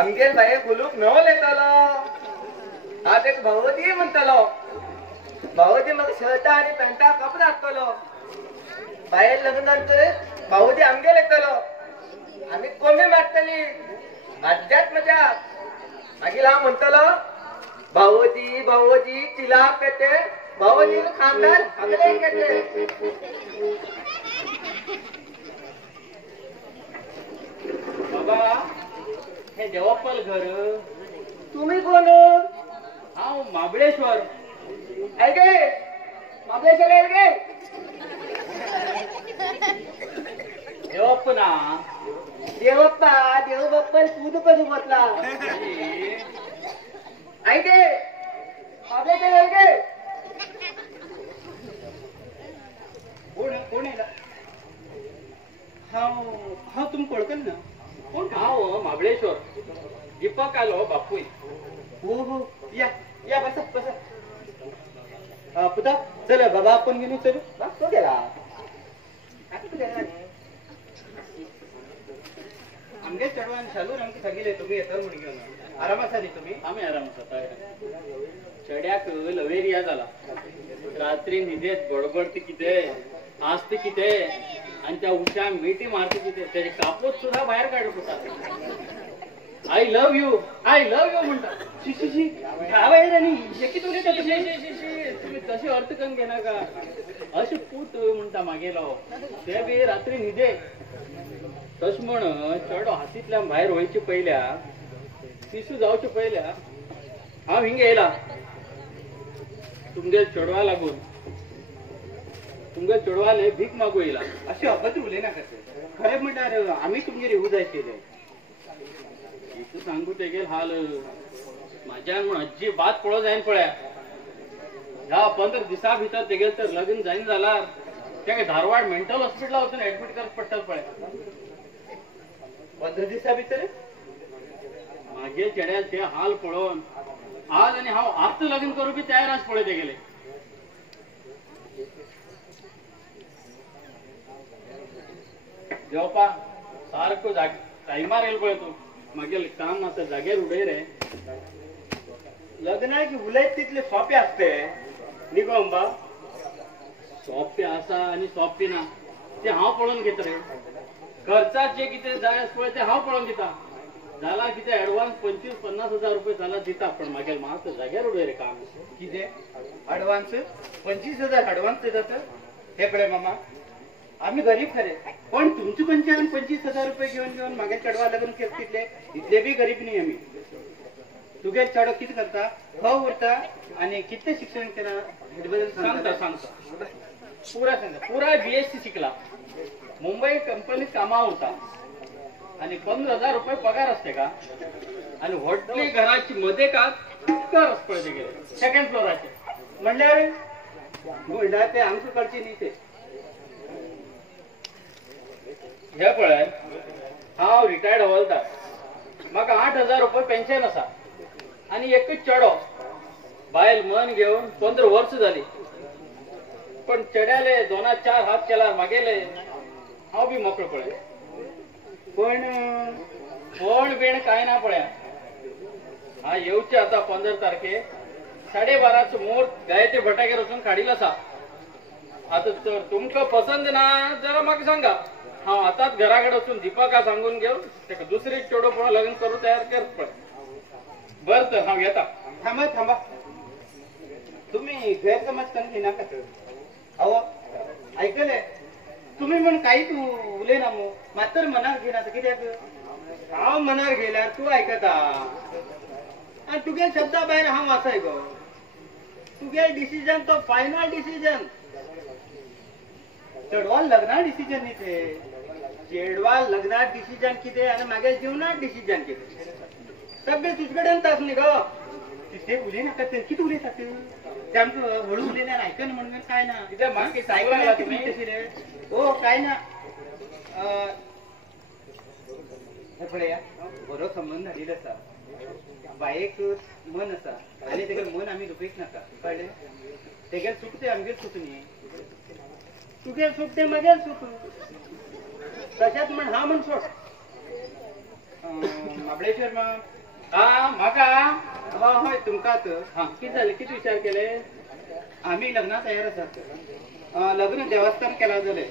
आमगेर बाये गुलूक नव लेतलो आज एक भावती म्हणतलो भावती म्हाका शर्ट आणि पॅन्टा कपडे हाडटलो बाहेर लग्न नंतर भावती आमगे लेतलो आम्ही कोमी मारतली मज्जात मजा मागीर हांव म्हणतलो भावती भावती चिलाप पेटे भावती खानदार अगले केटे बाबा हे देवाप्पल घर तुम्ही कोण हांव महाबळेश्वर ऐके महाबळेश्वर ऐके देवप्प ना देवप्पा देवबाप्पल पूद कधी बसला ऐके महाबळेश्वर ऐके कोण आहे हांव तुमकां वळखल ना कोण हांव महाबळेश्वर दीपक आलो बापूय हो हो या या बसा बसा पुता चल बाबा आपण गेलो चल तो गेला आमगे चढवान शालूर आमकां सांगिल्लें तुमी येता म्हण घेवन आरामात आसात तुमी आमी आरामात आसात चेड्याक लवेरिया जाला रात्री न्हिदेत गडबड ती कितें आज ती कितें आनी त्या उशांक मिटी मारता कितें तेजे कापूस सुद्दां भायर काडून पडटा आय लव यू म्हणटा शी शी शी भायर आनी कितें उलयता तुमी तशें अर्थ करून घेनाका अशें पूत म्हणटा मागेलो ते बी रात्री न्हिदे तशें म्हण चेडो हातींतल्यान भायर वयचे पयल्या पिसू जावचे पयल्या हांव हिंगा येयला तुमगे चेडवा लागून तुमगे चेडवाले भीक मागू येयला अशें अभद्र उलयनाका खरें म्हणल्यार आमी तुमगेर येवूं जाय आशिल्लें तूं सांगू तेगेल हाल म्हाज्यान म्हण अजिबात पळो जायन पळया 10-15 दिसां भितर तेगेल तर लग्न जायन जाल्यार तेका धारवाड मेंटल हॉस्पिटलांत वचून एडमीट करप पडटलें पळय 15 दिसा भितर म्हागे चेड्याचे हाल पळोवन आज आनी हांव आत्त लग्न करूं बी तयार आस पळय तेगेले देवपा सारको टायमार येयल पळय तूं मागेल काम आतां जाग्यार उडय रे लग्नाक उलयत तितले सोंपे आसते न्ही गो अंबा सोंपे आसा आनी सोंपे ना ते हांव पळोवन घेता रे खर्चाक जे कितें जाय आसा पळय ते हांव पळोवन दिता जाला कितें एडवान्स 25-50 हजार रुपये जाला दिता पण मागेल मात जाग्यार उडय रे काम कितें एडवान्स 25,000 एडवान्स देतात हे पळय मामा आम्ही गरीब खरे पण तुमचे पंचायत 25,000 रुपये घेऊन मागे चढवा लग्न तितले इतले बी गरीब नाही आम्ही तुगे चढो किती करता खो उरता आणि किती शिक्षण केला सांगता पुरा BSc शिकला मुंबई कंपनीत कामा होता आणि 15,000 रुपये पगार असते का आणि व्हडली घराची मध्ये का कर पडते गेले सेकंड फ्लोराचे म्हणल्यार ते आमच्याकडचे नाही ते हे पळय हांव रिटायर्ड हवालदार म्हाका 8,000 रुपये पेन्शन आसा आणि एकच चेडो बायल मन घेवन 15 वर्स जाली पण चेड्याले 2-4 हात केल्यार मागेले हांव बी मोकळो पळय पण बीण कांय ना पळया हा येवचे आता 15 तारखे 12:30 मुहूर्त गायत्री भटागेर वचून काडील आसा आता तर तुमकां पसंद ना जरा म्हाका सांगा हांव आतांच घरा कडेन वचून दीपका सांगून घेवन ताका दुसरी चेडो पळोवन लग्न करूं तयार कर पळय बरं तर हांव येता थांबा तुम्ही गैरसमज करून घेनाका अहो ऐकले तुम्ही म्हण काहीच उलयना मू मात्र मनाक घेना कित्याक हांव मनार गेल्यार तूं आयकता आनी तुगे शब्दा भायर हांव आसाय गो तुगे डिसिजन तो फायनल डिसिजन चेडवा लग्नार डिसिजन न्ही ते चेडवा लग्नार डिसिजन कितें आनी मागे जिवनार डिसिजन कितें सगळे तुजे कडेन आस न्ही गो ते उलयनाका ते कितें उलयतात ते आमकां हळू उलयल्यार आयकन म्हणून काय ना कित्याक म्हाका सायकल तुमी तशी रे ओ काय ना पळया बरो संबंध झालेलो आसा बायेक मन आसा आनी तेगे मन आमी दुखयत नाका कळ्ळें तेगे सुख ते आमगेर सुख न्ही तुगे सुख ते मागेर सुख तशेंच म्हण हांव म्हण सोड महाबळेश्वर मग हा म्हाका हय तुमकांच हा किती झाले किती विचार केले आम्ही लग्नात तयार आसात लग्न देवस्थान केला जाले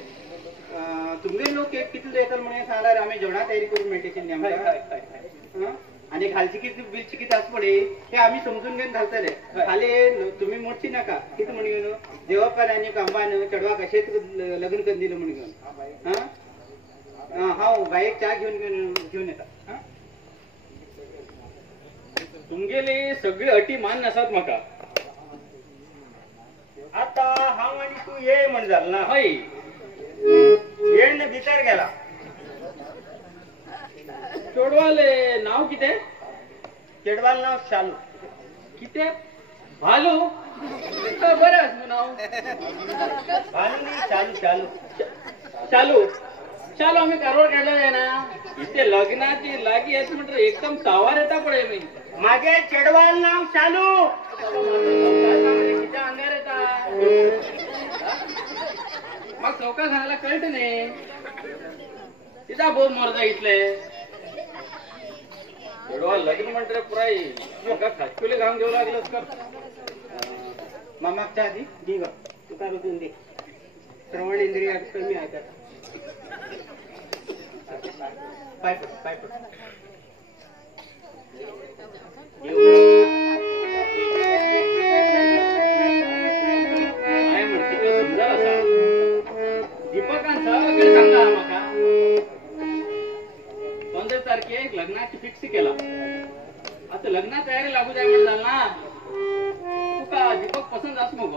तुमगे लोक एक कितले येतात म्हणे सांगल्यार आम्ही जेवणा तयारी करून मेळटली आमकां आणि घालची किती बिलची किती आस पडे हे आम्ही समजून घेऊन घालतले खाली तुम्ही मोडची नाका किती म्हण घेऊन देवप्पान आणि कंबान चेडवा कशेच लग्न करून दिलं म्हण घेऊन हा हांव बायक च्या घेऊन येता तुमगेली सगळी अटी मान्य आसात म्हाका आता हांव आणि तू ये म्हण जाल ना हय येण भितर गेला चोडवाले नाव कितें चेडवाल नाव शालू कितें भालू बरें आसा नाव भालू न्ही शालू शालू चालू चालू आम्ही कारवार काढला जाय ना इथे लग्नाची लागी येत म्हणटर एकदम सावार येता पळय मी मागे चेडवाल नाव शालू किती अंगार येता मग चौका सांगायला कळत नाही तिचा बोध मोरजा इथले चेडवा लग्न म्हणटर पुराय म्हाका खाजकुले घाम घेऊ लागलंच कर मामाकच्या आधी दी ग तुका रुजून दे श्रवण इंद्रिय कमी आहे त्यात पाय पड काय म्हणते तो समजा असा दीपकांचा वगैरे सांगला म्हाका 15 तारखेक लग्नाची फिक्स केला आता लग्नात तयारी लागू जाय म्हण जाल ना तुका दीपक पसंत आस मग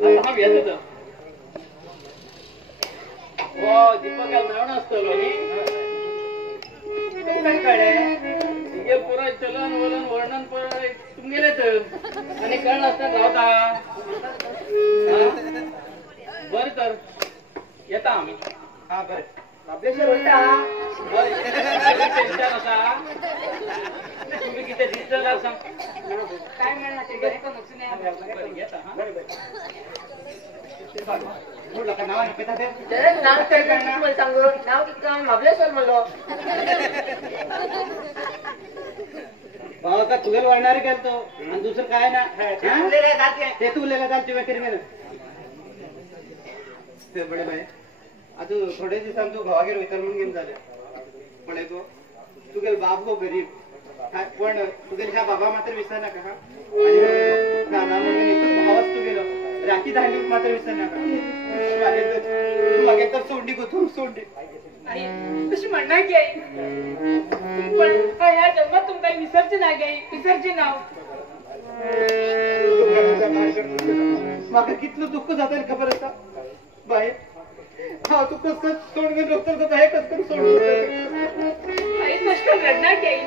आता हांव येता हो दीपकाला मेळून आसतलो न्ही काय कळे तुगे पुरा चलन वलन वर्णन पुरा तुमगेलेच आणि कळण असता रावता बर तर येता आम्ही हा बरें महाबळेश्वर वयता टेन्शन आसा तुम्ही कितें दिसला सांग काय मिळणार ते घरी पण वचून या. येता हा नाव पेता ते ते नाव तरी काय मला सांगू नाव किती काय महाबळेश्वर म्हणलो का तुगेल वळणारे गेलतो आणि दुसरं काय ना ते तू उरलेला चालते वगैरे गेलं ते बडे बाय आता थोडे दिवसांनी तू गावागेर वयता म्हणून घेऊन झाले पण गो तुगेल बाप गो गरीब पण तुगेल ह्या बाबा मात्र विसर नाका हा नाना म्हणून एकच भावच तू गेलो राखी धांडी मात्र विसर नाका तू मागे तर सोडली गो तू सोडली आई तशी म्हणणार की आई पण ह्या जन्मात तुमका विसरचे ना गे विसरचे नाव म्हाका कितलं दुःख जाता खबर आसा बाय हा तू कसं सोड घेऊन रस्त्यावर हे कसं सोडून आई कष्ट रडणार की आई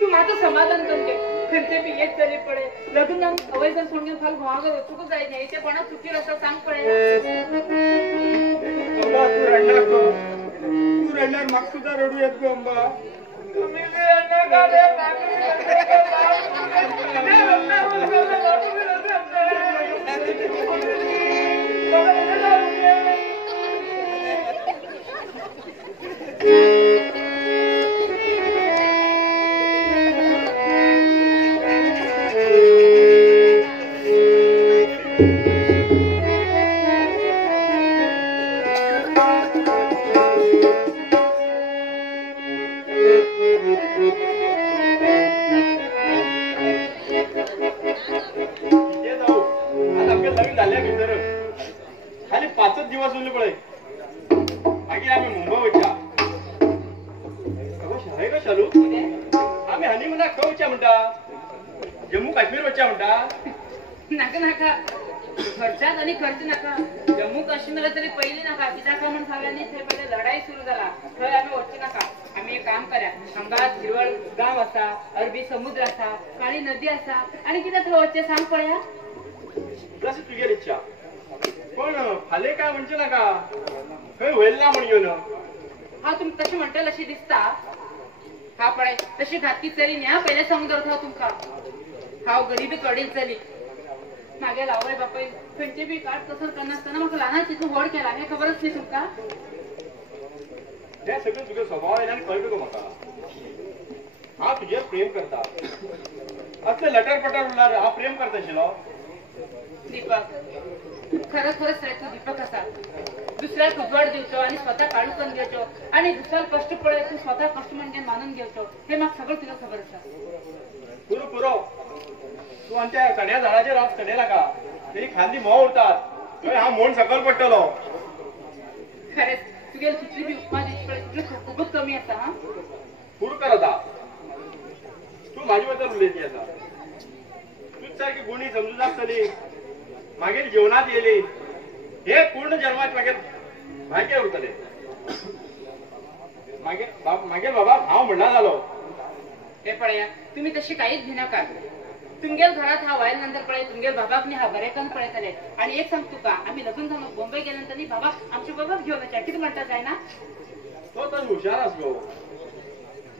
तू माझं समाधान करते फिरते बी येत चले पडे लग्न अवय जर सोडून फाल भावागर चुक जाय नाही ते पण चुकी रस्ता सांग पडे तू रडणार माग सुद्धा रडू येत गो अंबा खाली 5च दिवस उरले पळय मागीर आम्ही मुंबई वयच्या हय गो शालू आम्ही हनीमुनाक खंय वयच्या म्हणटा जम्मू काश्मीर वयच्या म्हणटा नाका नाका खर्चात आणि खर्च नाका जम्मू काश्मीरला तरी पहिली नाका कित्याक काय म्हणून सगळ्यांनी थंय पहिले लढाई सुरू झाला थंय आम्ही वचचे नाका आम्ही एक काम करा हांगा हिरवळ गाव असा अरबी समुद्र असा काळी नदी असा आणि कित्याक थंय वचचे सांग पळया जशी तुगेली इच्छा पण फाले काय म्हणजे नाका खंय व्हयला ना म्हण घेवन हा तुम्ही तशी म्हणता अशी दिसता हा पळय तशी घातली चली न्या पहिले समुद्र था तुमका हाव गरीबी कडेन चली मागे लावय बापय खंयचे बी काट कसर करनासतना म्हाका ल्हानाच तितून व्हड केला हे खबरच न्ही तुमका हे सगळं तुझं स्वभाव आहे आणि कळतो का म्हाका हा तुझे प्रेम करता असले लटरपटर उरणार हा प्रेम करता आशिल्लो दीपक खरंच रे तू दीपक असा दुसऱ्याक उजवाड दिवचो आणि स्वतः काढू करून घेवचो आणि दुसऱ्याला कष्ट पडे तू स्वतः कष्ट म्हणजे मानून घेवचो हे म्हाका सगळं तुला खबर आसा पुरो पुरो तू आमच्या चण्या झाडाचेर रावस चणे नाका तरी खांदी मोव उरतात हा मोड सकल पडटलो खरेंच तुगेल कितली बी उपमा दिवची पडे तुजी खूबच कमी आसा हा पुरो कर आता तू माझी बद्दल उलयती आसा तूच सारखी गुणी समजून आसतली मागीर जेवणात येयली हे पूर्ण जन्मात मागीर भाग्य उरतले मागीर बाबा हांव म्हणना जालो हे पळया तुम्ही तशी काहीच भिनाका तुमगेल घरात हा वायल नंतर पळय तुमगेल बाबाक न्ही हा बरेकन पळयतले आणि एक सांग तुका आम्ही लग्न जाऊन बॉम्बे गेल्यानंतर न्ही बाबा आमचे बाबाक घेऊन येता किती म्हणता जायना तो तर हुशार आसलो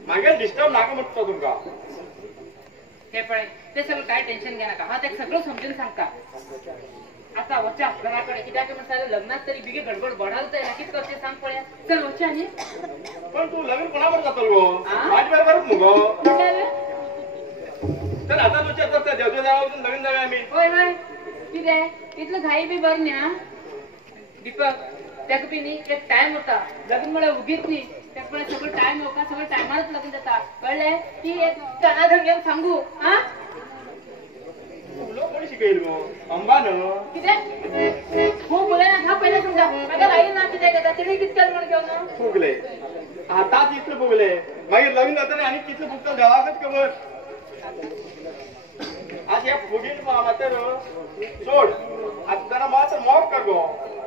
मागीर डिस्टर्ब नाका म्हणटा तुमका हे पळय ते सगळं काय टेन्शन घे नाका हा ते सगळं समजून सांगता आता वच्चा घराकडे कित्याक म्हणटा लग्नात तरी बिगी गडबड बढाल जाय कित करते सांग पळया चल वच्चा न्ही पण तू लग्न कोणाबरोबर जातलो गो माझ्या बरोबरच न्हू गो तर आता तुझ्या करता देवच्या देवापासून लग्न जाऊया आम्ही होय होय कितें इतलं घाई बी बरं न्ही हा दीपक तेका बी न्ही एक टायम होता लग्न म्हळ्यार उगीच न्ही तेका म्हळ्यार सगळं टायम येवका सगळं टायमारच लग्न जाता कळ्ळें ती एक टणाधन घेवन सांगू हा तुला कोणी शिकयल गो अंबान कितें खूब उलयनात हा पयलें समजा म्हाका आई ना कितें घेता तिणी कितें केलें म्हण घेवन फुगले आताच इतले फुगले मागीर लग्न जाताना आनी कितले फुगता देवाकच खबर आज या फुगीन मातर सोड आता मात्र मॉक कर गो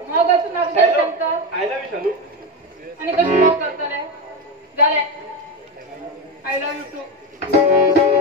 मग असं नागरिक सांगता आय लव्ह यू शालू आणि कशी मग करतले जालें I love you too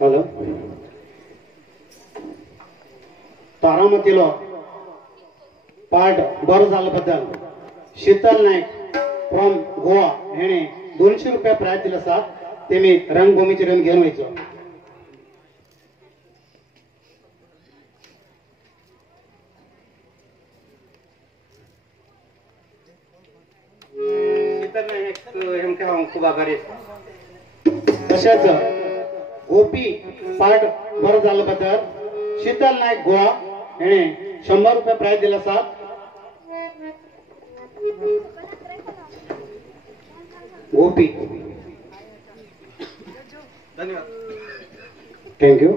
hello बारामतीला पाठ बरं झाल्याबद्दल शीतल नाईक फ्रॉम गोवा ह्याने 200 रुपये प्राइज दिला साथ ते मी रंगभूमीचे रंग घेऊन व्हायचो. शीतल नाईक हेमके हांव खूप आभारी आहे. तशाच गोपी पाठ बरं झाल्याबद्दल शीतल नाईक गोवा ह्याने 100 रुपये प्राइज दिला साथ. गोपी धन्यवाद. थँक्यू.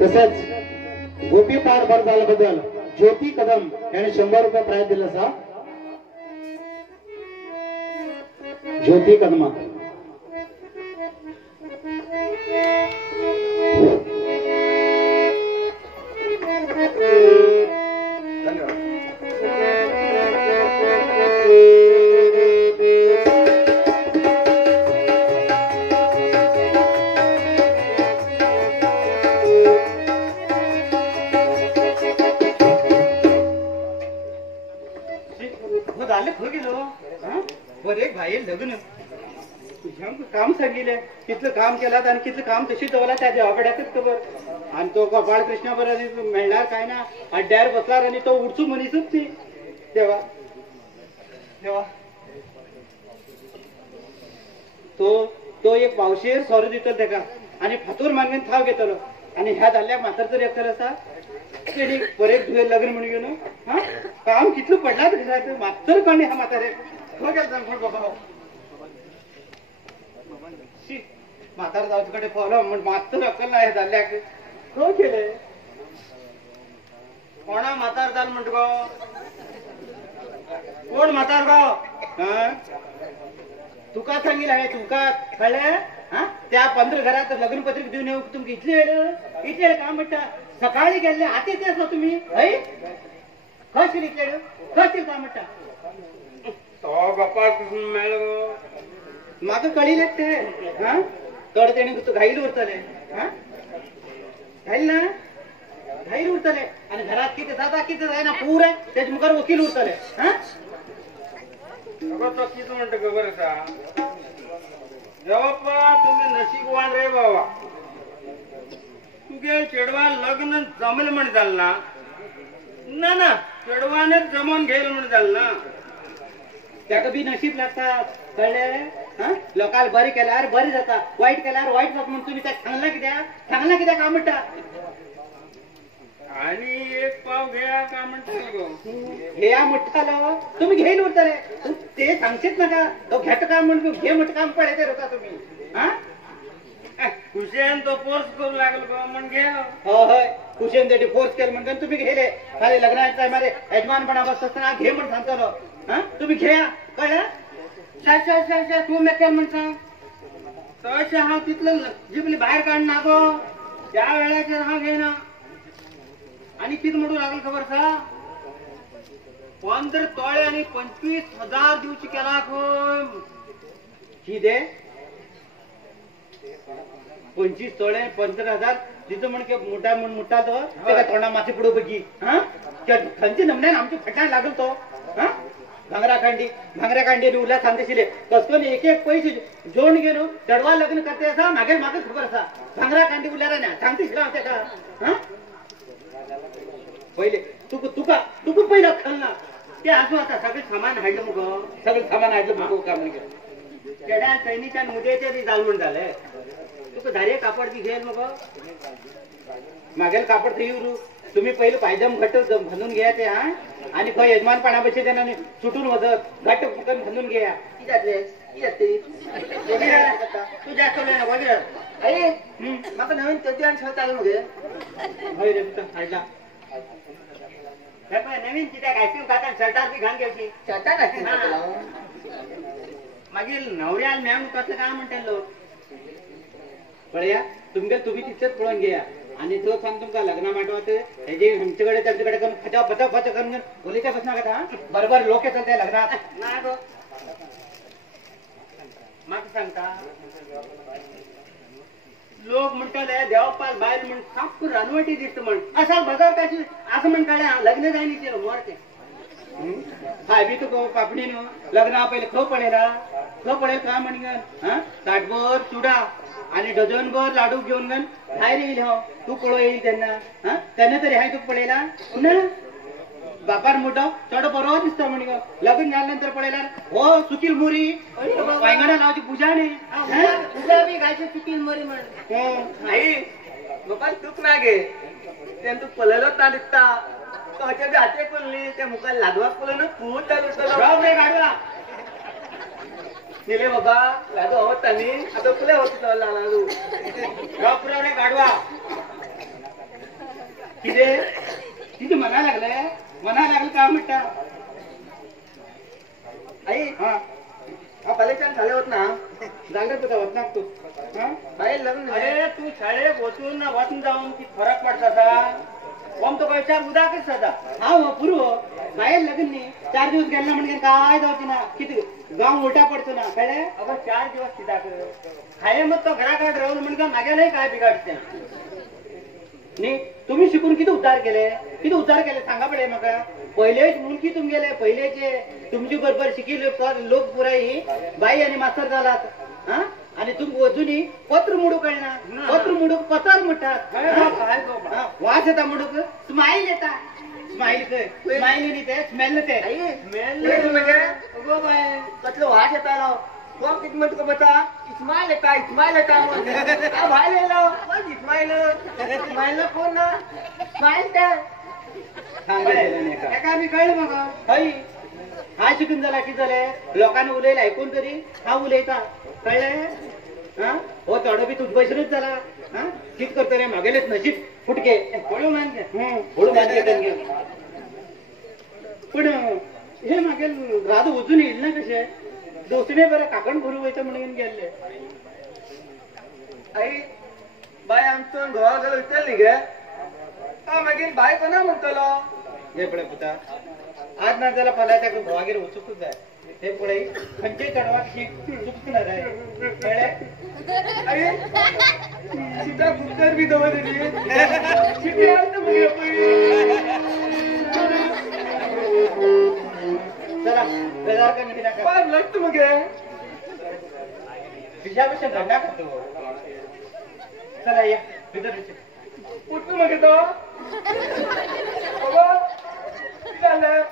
तसेच गोपी पाठ बरं झाल्याबद्दल ज्योती कदम याने 100 रुपये प्राइज दिला सा. ज्योती कदमा लग्न काम सांगितले कितलं काम केला आणि कितलं काम तशी दवला त्या देवाकड्याकच खबर आणि तो बाळकृष्णा बरोबर मिळणार काय ना अड्ड्यावर बसणार आणि तो उडचू मनीसच ती तेव्हा तेव्हा तो एक पावशेर सोरो दितो तेका आणि फातूर मागून थाव घेतलो आणि ह्या जाल्ल्याक म्हातार जर एकतर आसा तेणी बरेच धुवे लग्न म्हणून घेऊन हा काम कितलं पडलात घरात मातर कोणी हा म्हातारे हो गेल सांगून बाबा म्हातार जावचकडे पळलो म्हण मातर अक्कल नाही जाल्ल्याक हो केले कोणा म्हातार जाल म्हणट गो कोण म्हातार गो तुका सांगितलं आहे तुका कळलं हा त्या 15 घरात लग्न पत्रिका देऊन येऊ तुमका इतले काम म्हणता सकाळी गेले आता येते असो तुम्ही हय खशील इतले खशील काम म्हणता तो बापा कुठून मेळलो माका कळीले ते हा कड तेणी घाईल उरतले हा घाईल ना घाईल उरतले आणि घरात किती जाता किती जायना पुरे त्याच्या मुखार वकील उरतले हा तो किती म्हणतो खबर का बाबा तुम्ही नशीबवान रे बाबा तुगे चेडवा लग्न जमल म्हण जाल ना ना चेडवाने जमून घेईल म्हण जाल ना त्याका बी नशीब लागतात कळले हा लोकांना बरी केल्यार बरी जाता वाईट केल्यार वाईट जाता म्हणून तुम्ही त्याक सांगला कित्याक का म्हणटा आणि एक पाव घ्या का म्हणतो हे या म्हणटालो तुम्ही घेईन उरतले ते सांगशीत नका तो घेत काम म्हणून घे म्हणत काम पडायचे होता तुम्ही हा हुसेन तो फोर्स करू लागलो गो म्हण घे हो होय कुशेन तेटी फोर्स केलं म्हणून तुम्ही गेले खाली लग्नाच्या टायमारे यजमानपणा बसताना घे म्हणून सांगतो हा तुम्ही घ्या कळलं शा तू मेकेल म्हणता तशा हा तिथलं जिबली बाहेर काढ ना गो त्या वेळाचे हा घे ना आणि किती म्हणू लागल खबर सा 15 तोळे आणि 25,000 दिवशी केला दे 25 तोळे 15,000 तिथं म्हण मोठा म्हणून मोठा तो त्याला तोंडा मासे पुढे बघी हा खंची नमने आमची फटाण लागल तो हा भांगरा कांडी उरल्या सांगते कसं एक एक पैसे जोडून गेलो चढवा लग्न करते असा मागे खबर असा भांगरा कांडी उरल्या ना सांगते का हा पहिले तुका पहिला खाल्ला ते असू आता सगळे सामान हाडलं मग का म्हणजे चढा सैनिकां मुदेच्या बी जाऊन झालंय तुका धारे कापड बी घेल मग मागेल कापड ते येऊ तुम्ही पहिले पायजम घट्ट बांधून घ्या ते हा आणि खय यजमानपणापेक्षा त्यांना सुटून होत घट्ट फुकन बांधून घ्या तू जास्त वगैरे आई माका नवीन त्याची आणि शर्ट आलो मग होय रे हाडला नवीन तिथे आईस्क्रीम खाता शर्टात बी घाण घ्यायची शर्टा टाकते मागील नवऱ्याला मॅम कसं काय म्हणते पळया तुम्ही तिथेच पळून घ्या आणि तो सांग तुमका लग्ना माठवात हे जे आमच्याकडे त्यांच्याकडे करून फचा करून बोलीच्या बसणार का बरोबर लोक येतात त्या लग्नात नाही गो मग सांगता लोक म्हणताले देवपाल बायल म्हण साप रानवटी दिसत म्हण असा बजार कशी असं म्हण काढ्या लग्न जायनी केलं मोरते हा बी तू पापडी न लग्ना पहिले खो पडेल का म्हण हा ताटभर चुडा आणि डझनभर लाडू घेऊन गण बाहेर येईल हो तू पळो येईल त्यांना हा त्यांना तरी हाय तू पळेला ना बापार मोठा चढ बरोबर दिसतो म्हण लग्न झाल्यानंतर पळेला हो सुकील मोरी वांगडा लावायची पूजा नाही गायची सुकील मोरी म्हण आई बाबा तूक ना गे त्यान तू पळलो ता दिसता तो बी हाते पडली त्या मुखाला लादवा पळलो ना खूप चालू गाडवा निले बाबा लादू हवत तानी आता फुले होत लादू पुरवणे गाडवा तिथे म्हणा लागलं का म्हणता आई हा पलेचान झाले होत ना जागर तुझा होत ना तू बाहेर लग्न अरे तू शाळेत बसून ना वाचून जाऊन की फरक पडता कोण तो पैसा उदाकच सदा हा हो पूर्व बाहेर लग्न नाही 4 दिवस गेला म्हणजे काय जाऊची ना किती गाव उलटा पडतो ना कळे अगं 4 दिवस तिथं खाय मग तो घराकडे राहून म्हणजे मागे नाही काय बिघाडते नाही तुम्ही शिकून किती उद्धार केले सांगा पडे मग पहिलेच मुलगी तुम गेले पहिलेचे तुमची बरोबर शिकिले लोक पुराई बाई आणि मास्तर झालात हा आणि तुम्ही अजूनही पत्र मुडू कळणार पत्र मुडूक पतार म्हणतात वास येता मुडूक स्माईल येता स्माईल ते स्मेल ते कसलं वाट येता राव कोण किती म्हणतो बता इस्माईल येता भाई इस्माईल कोण ना इस्माईल त्या मी कळलं मग हई हा शिकून झाला की झाले लोकांना उलयला ऐकून तरी हा उलयता कळले हा हो थोडं बी तुझ पैसेच झाला हा कित करतो रे मागेलेच नशीब फुटके पळू मानगे पण हे मागेल राधू उजून येईल ना कसे दोस्तीने बरं काकण भरू व्हायचं म्हणून गेले आई बाय आमचं घोळा झालं विचारली गे मागील बाय कोणा म्हणतो हे पुढे पुता आज ना त्याला फला त्या भावागेर उचकूच आहे हे पुढे खंचे चढवा चुकणार आहे सीता कुकर भी दवा दिली चला बेजार का नाही टाका लगत मग पिशापेक्षा धंदा करतो चला या भीतर कुठं मग येतो बाबा झालं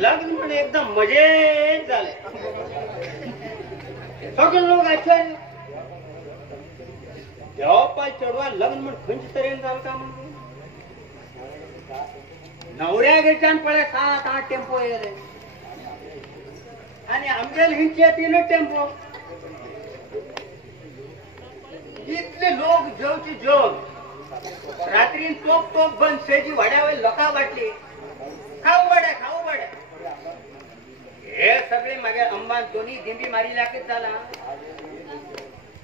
लग्न पण एकदम मजेत झाले. सगळे लोक आश्चर्य देवपाल चढवा लग्न म्हण खंच तरेन झालं का म्हणून नवऱ्या गेच्यान पळे 7-8 टेम्पो येले आणि आमगेल हिंचे 3 टेम्पो. इतले लोक जेवची जेवण रात्री तोप बंद सेजी वाड्यावर लोका वाटली खाऊ बड्या हे सगळे मागे अंबान दोन्ही दिंडी मारी लागत झाला.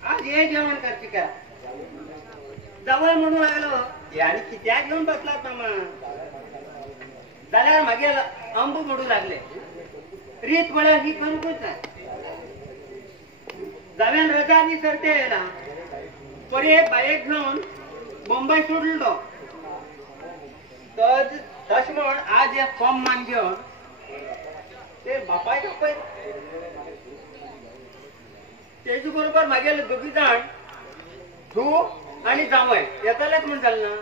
आज हे जेवण करते का जवळ म्हणून लागलो आणि कित्या घेऊन बसलात मामा जाल्यार मागे अंबू म्हणू लागले. रीत बळ ही करूकच नाही. जाव्यान रजा आणि सरते येला परे बाईक घेऊन मुंबई सोडलो. तर तश म्हण आज एक फॉर्म मान घेऊन ते बापाय बापाय तेज बरोबर मागेल दोघी जण तू आणि जावय येतालेच म्हण चाल ना.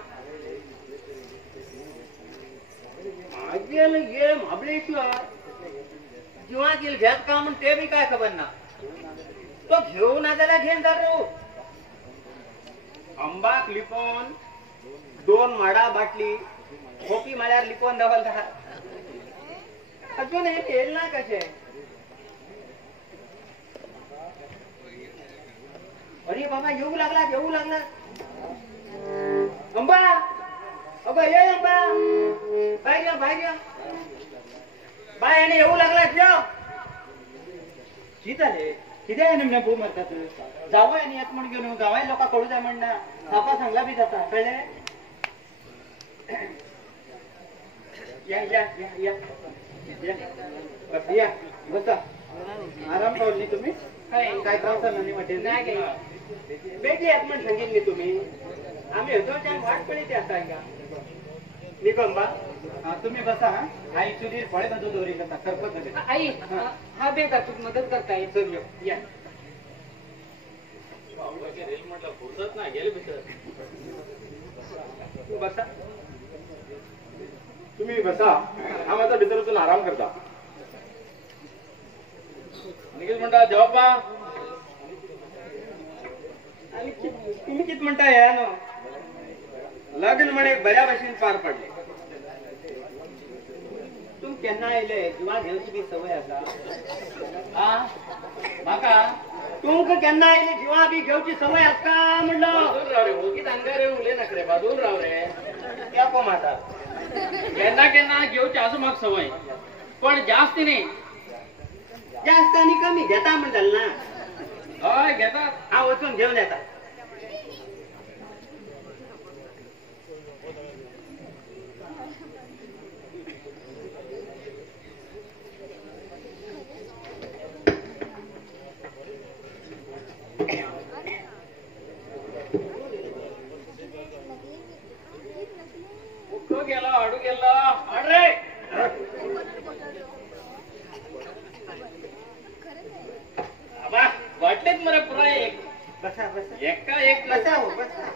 मागेल ये महाबळेश्वर किंवा गेल घ्यात का म्हण ते बी काय खबर ना. तो घेऊन आजाला घेऊन जातो. अंबाक लिपोन 2 माडा बाटली खोपी माळ्यावर लिपोन दवल अजून हे येईल ना कसे. अरे बाबा येऊ लागला अंबा अबा ये अंबा बाहेर या बाय आणि येऊ लागला जेव किती किती आहे नेमण्या भू मरतात जावं आणि यात म्हण घेऊन गावाय लोक कळू द्या म्हणणं सापा सांगला बी जाता कळले. या बसा आराम पावली तुम्ही काय काम नाही वाटेल बेटी यात म्हण सांगितली तुम्ही आम्ही होतो वाट पडली ते आता का निकंबा तुम्ही बसा. आई चुली फळे बंदू दोरी करता सरपंच आई हा बेटा तू मदत करता येईल. चल या रेल म्हटलं फुरसत ना गेले बिसर. तू बसा तुम्ही बसा हा माझा बिसरतून आराम करता. निखिल म्हणता देवाप्पा आणि तुम्ही किती म्हणता या ना लग्न म्हणे बऱ्या भाषेन पार पडले. तू केन्ना आयले जिवा घेवची बी सवय आसा. हा माका तुमका केन्ना आयले जिवा बी घेवची सवय आसता म्हणलं. बाजून राव रे ओळखीत अंगारे उरले नखरे बाजून राव रे. त्या को माता केन्ना घेवची असं मग सवय पण जास्त नाही. जास्त आणि कमी घेता म्हणताल ना. हय घेतात. हा वचून घेऊन येता. गेला अडू गेला अरे वाटलेच मला पुरा एक बसा बसा एका एक बसा हो बसा.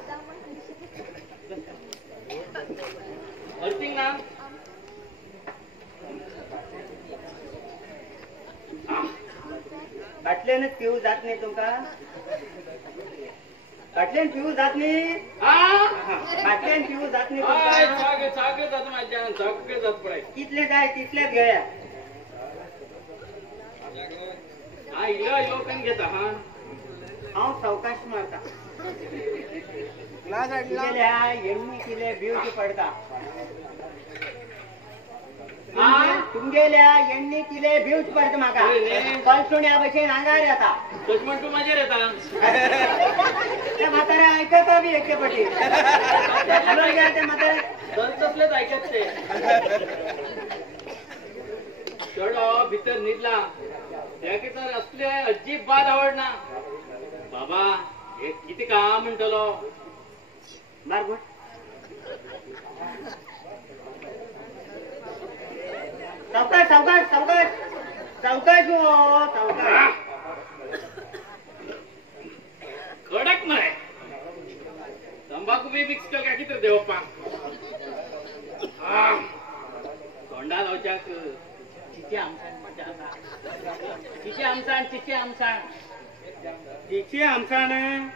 अर्थिंग ना बाटल्यानं पिऊ जात नाही तुमका. बाटल्यान पिऊ जात नाही. बाटल्यान पिऊ जात नाही तुमका. चागे जात माझ्या चागे जात पडाय कितले जाय तितले घेऊया. हा इलो पण घेता. हा हांव सावकाश मारता. गेल्या एम्मी किले बिवची पडता. तुमगेल्या एण्णी किले बिवच पडता म्हाका. पलसुण्या भशेन आंगार येता. दुश्मन तू माझ्या येता. त्या म्हाताऱ्या ऐकता बी एके पटी. त्या म्हाताऱ्या तसलेच ऐकत ते चढ भितर निघला त्याकी तर असले अजिबात आवडना. बाबा हे किती काम म्हणतलो मारगुट सावकाश सावकाश सावकाश सावकाश हो सावकाश. कडक नाही तंबाखू बी मिक्स केल का किती देवप्पा तोंडा लावच्याक तिचे आमसाण तिचे आमसाण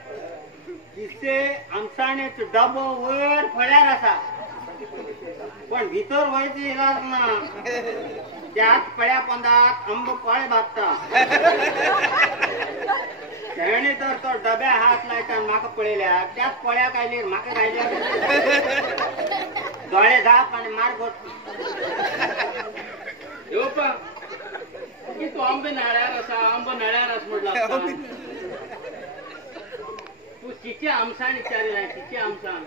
तिचे आमसाणेच डबो वर फळ्यार असा पण भितर व्हायचे इलाज ना त्यात फळ्या पंदात आंब फळे भागता त्याने तर तो डब्या हात लायता म्हाका पळयल्या त्याच पळ्या कायली म्हाका कायल्या दोळे धाप आणि मार घोट येवपा की तू आंबे नाळ्यार असा म्हटला असता. तू तिचे आमसाण विचारिला तिचे आमसाण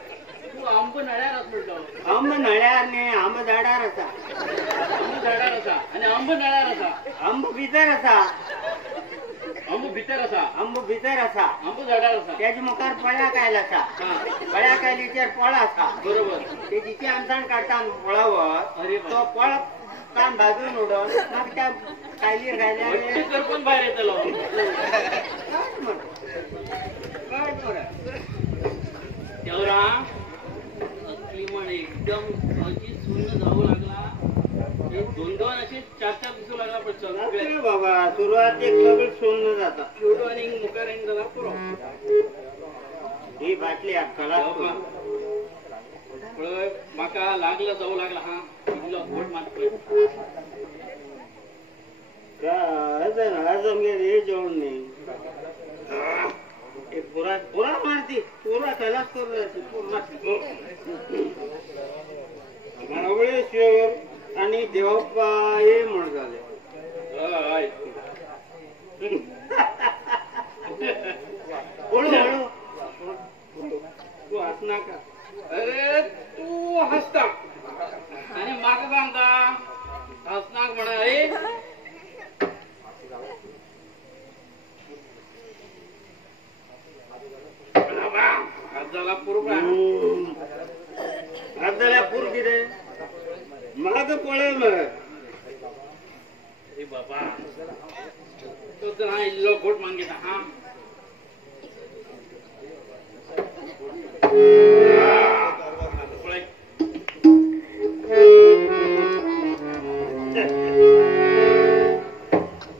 तू आंब नळ्यार म्हटलो. आंब नळ्यार ने आंब झाडार असा आंब झाडार असा आणि आंब नळ्यार असा आंब भितर असा आंब भितर असा आंब भितर असा आंब झाडार असा त्याच्या मुखार पळ्या कायला असा हा पळ्या कायलीचेर पळ असा बरोबर ते जिचे आमसाण काढताना पळावर अरे वा. तो पळ कान बाजून उडून मग त्या कायलीर घायल्या वरती करपून बाहेर येतलो. तेवढा असली म्हण एकदम अशी सुन्न जाऊ लागला दोन अशी चार दिसू लागला पण सगळे बाबा सुरुवात एक सगळं सोडणं जाता शेवटो आणि मुखार आणि झाला पुरो ही बाटली अक्कला माका लागला जाऊ लागला हा इल्लो घोट मात्र हे जेवण नाही पुरा पुरा मारती पुरा कैलास महाबळेश्वर आणि देवप्पा हे म्हण झाले हळू हळू तू हसना का अरे तू हसता आणि माका सांगता हसनाक म्हणा अरे झाला पूर्व अर्धाला पूर किती माग पळेल मग अरे बाबा तो तर हा इल्लो घोट मागितला हा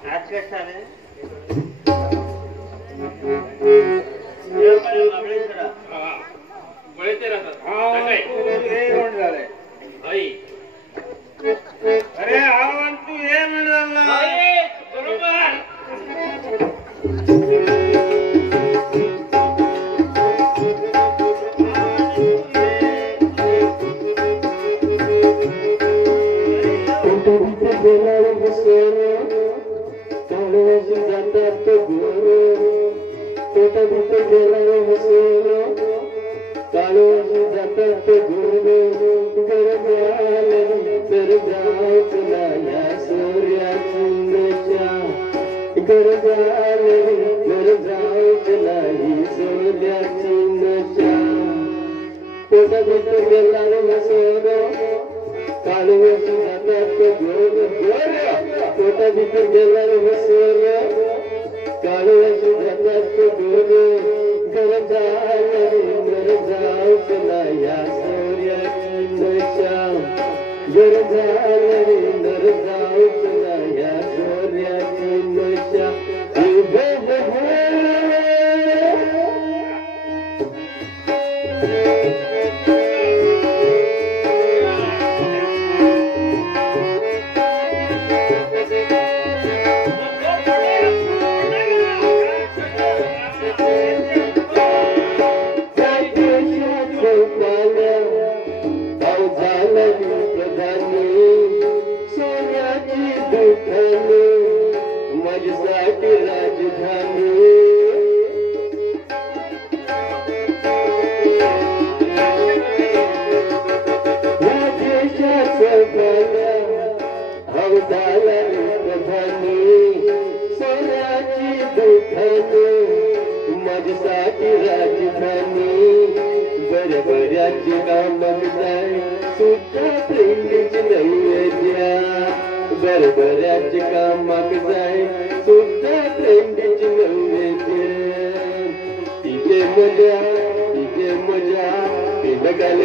आज काय झालं बळेते राहतात झालंय आई अरे आव्हान तू हे म्हणलं बरोबर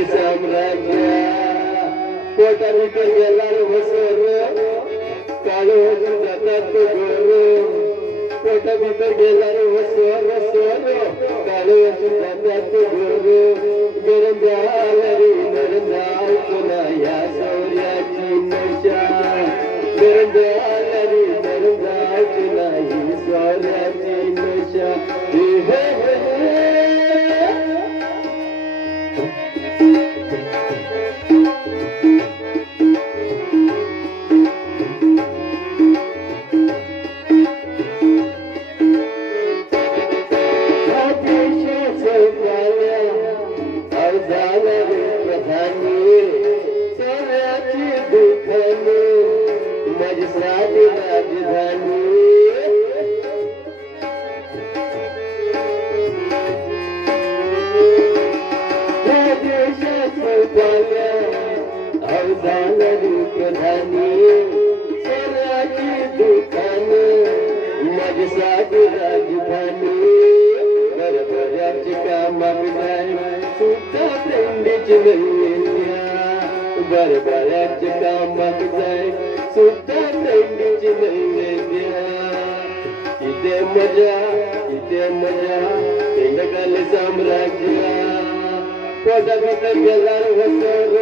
साम्राज्य पोटा गेला जातात गोरो पोटा बिटर गेला रे स्वर काळवाची जातात गोरो गरम झाला रे नरम झाल तुला या सौर्याची नशा गरम झाला रे नरम झाल तुला ही सौर्याची नशा बरबऱ्याच्या कामात जाय सुद्धा थंडीची नैवेद्या इथे मजा तेंडकाल साम्राज्य पोटा बिटर गेला वसर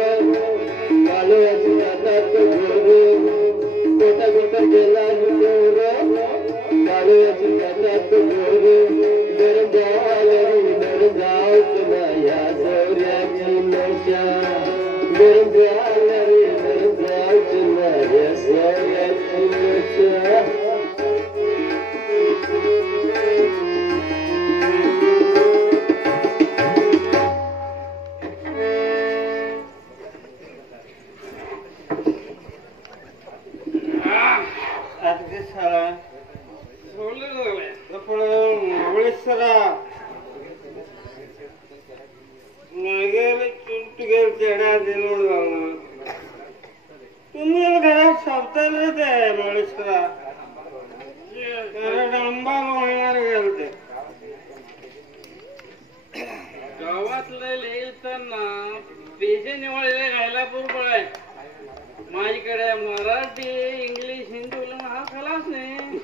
कालवाची जातात गोर पोटा बिटर गेला गोर कालवाची जातात गोर गरम जाव तुला या सौर्याची नशा गरम झाला रे गरम जाव तुला या सौर्याची नशा तुम्ही घरात सावतालच आहे माळेश्वरा डांबा मोहणार गेलते गावातलं लिहिताना पेजे निवडलेले घ्यायला बरोबर आहे माझ्याकडे मराठी इंग्लिश हिंदी हा खलास नाही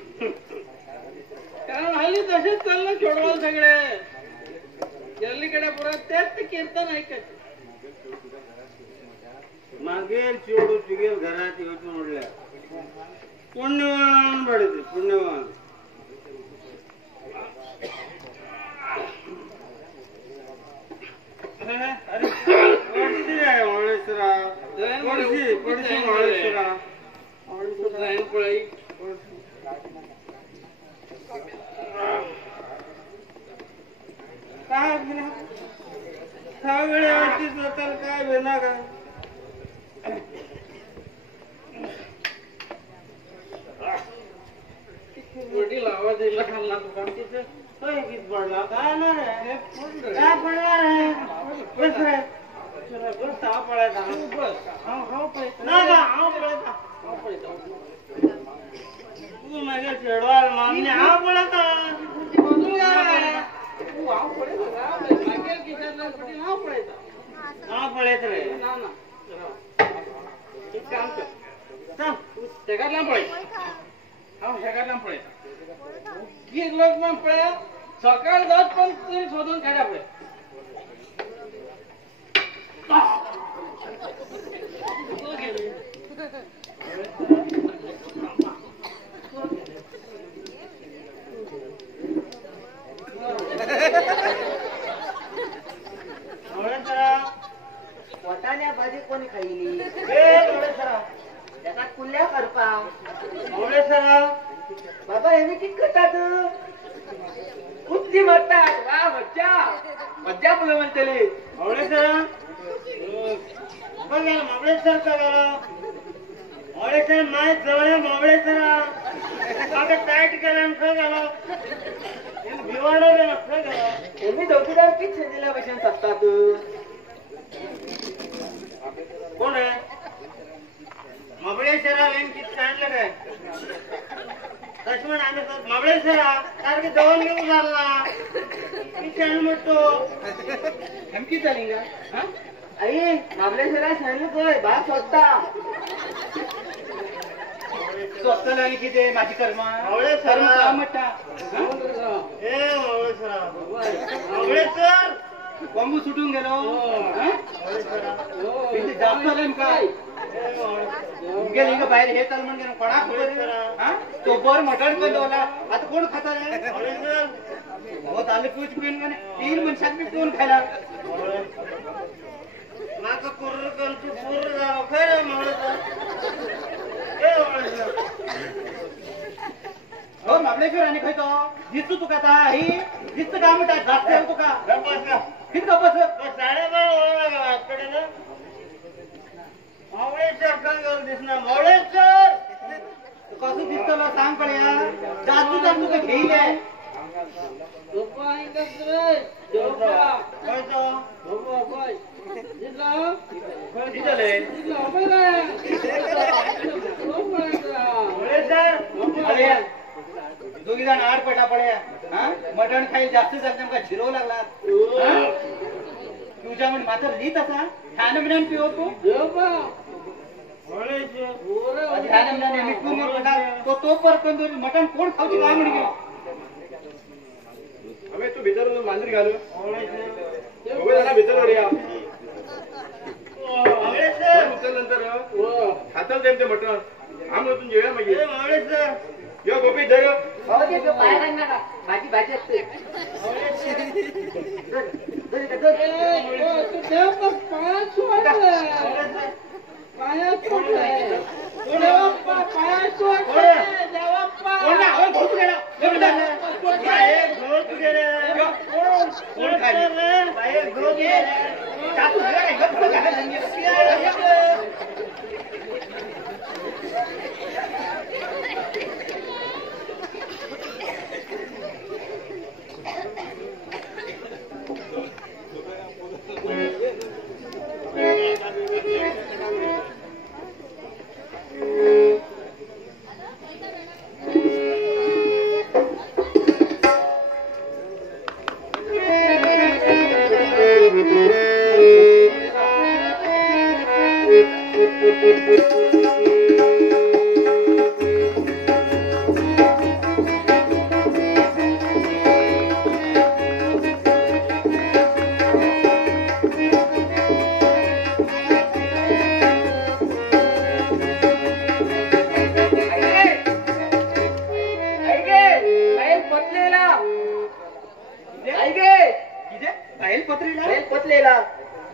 कारण हल्ली तसेच चाललं छोडवाल सगळे जल्लीकडे पुरात त्याच ते कीर्तन ऐकायचे मागेल चिवडू चिगेल घरात येऊन म्हटल्या पुण्यवान पडते पुण्यवान अरे पडशी आहे माळेश्वरा पडशी माळेश्वरा काय बिना सगळे आरती स्वतः काय बिना काय वडील आवाज दिला खाल्ला दुकान तिथे गीत पडला काय ना रे काय पडणार आहे बस रे बस हा पडायचा तू माझ्या चढवाल मागणे हा पडता हा पडायचं रे एक काम कर शेगात लांब पडायचं हा शेगात लांब पडायचं लोक मग पळ्या सकाळ जात पण तुम्ही शोधून काढा आपल्या वटाण्या भाजी कोणी खाल्ली त्याचा कुल्ल्या करपा बाबा यांनी किती करतात कुठली म्हणतात वा मज्जा मज्जा मुलं म्हणतेली महाबळेश्वर का गेला महाबळेश्वर माहीत जवळ महाबळेश्वर टाईट केला गेला भिवाडा गेला तुम्ही दोघीदार किती संधीला बसून असतात कोण आहे महाबळेश्वरा किती सांगितलं काय लक्ष्मण आम्ही महाबळेश्वरा सारखे जवळ घेऊन झाला किती म्हणतो धमकी झाली का आई महाबळेश्वरा सांगितलं बाप स्वतः स्वतःला आणि किती माझी कर्म आवळे सर. कर्म का म्हणता बंबू सुटून गेलो हा? किती जास्त झालं काय गेली का बाहेर हे चाल म्हणजे कोणा तो बर मटण केलं आता कोण खाता हो चालू पिऊच पिऊन का नाही 3 मनशात मी पिऊन खायला माका कुर्र करतो पूर्ण झालो खरं हो महाबळेश्वर आणि खायचो दिसतो तुका आता ही दिसतं का म्हणतात जास्त तुका किती गप्पस साडेबारा ओळख आकडे ना मावळेश्वर काय दिसणार मावळेश्वर कसं दिसतं सांग पड्या जास्त जास्त तुका घेईल दोघी जण आड पटा पड्या हा मटण खाई जास्त झालं का झिरो लागला तुझ्या म्हणजे मात्र लिहित असा ठाणे मिळून पिओ तू तो परत मटण कोण खाऊची काय म्हणे आम्ही तू भीतर मांजरी घालू भीतर नंतर खातात ते मटण आम्ही जेव्हा मागे यो गोपी धर भाजी भाजी असते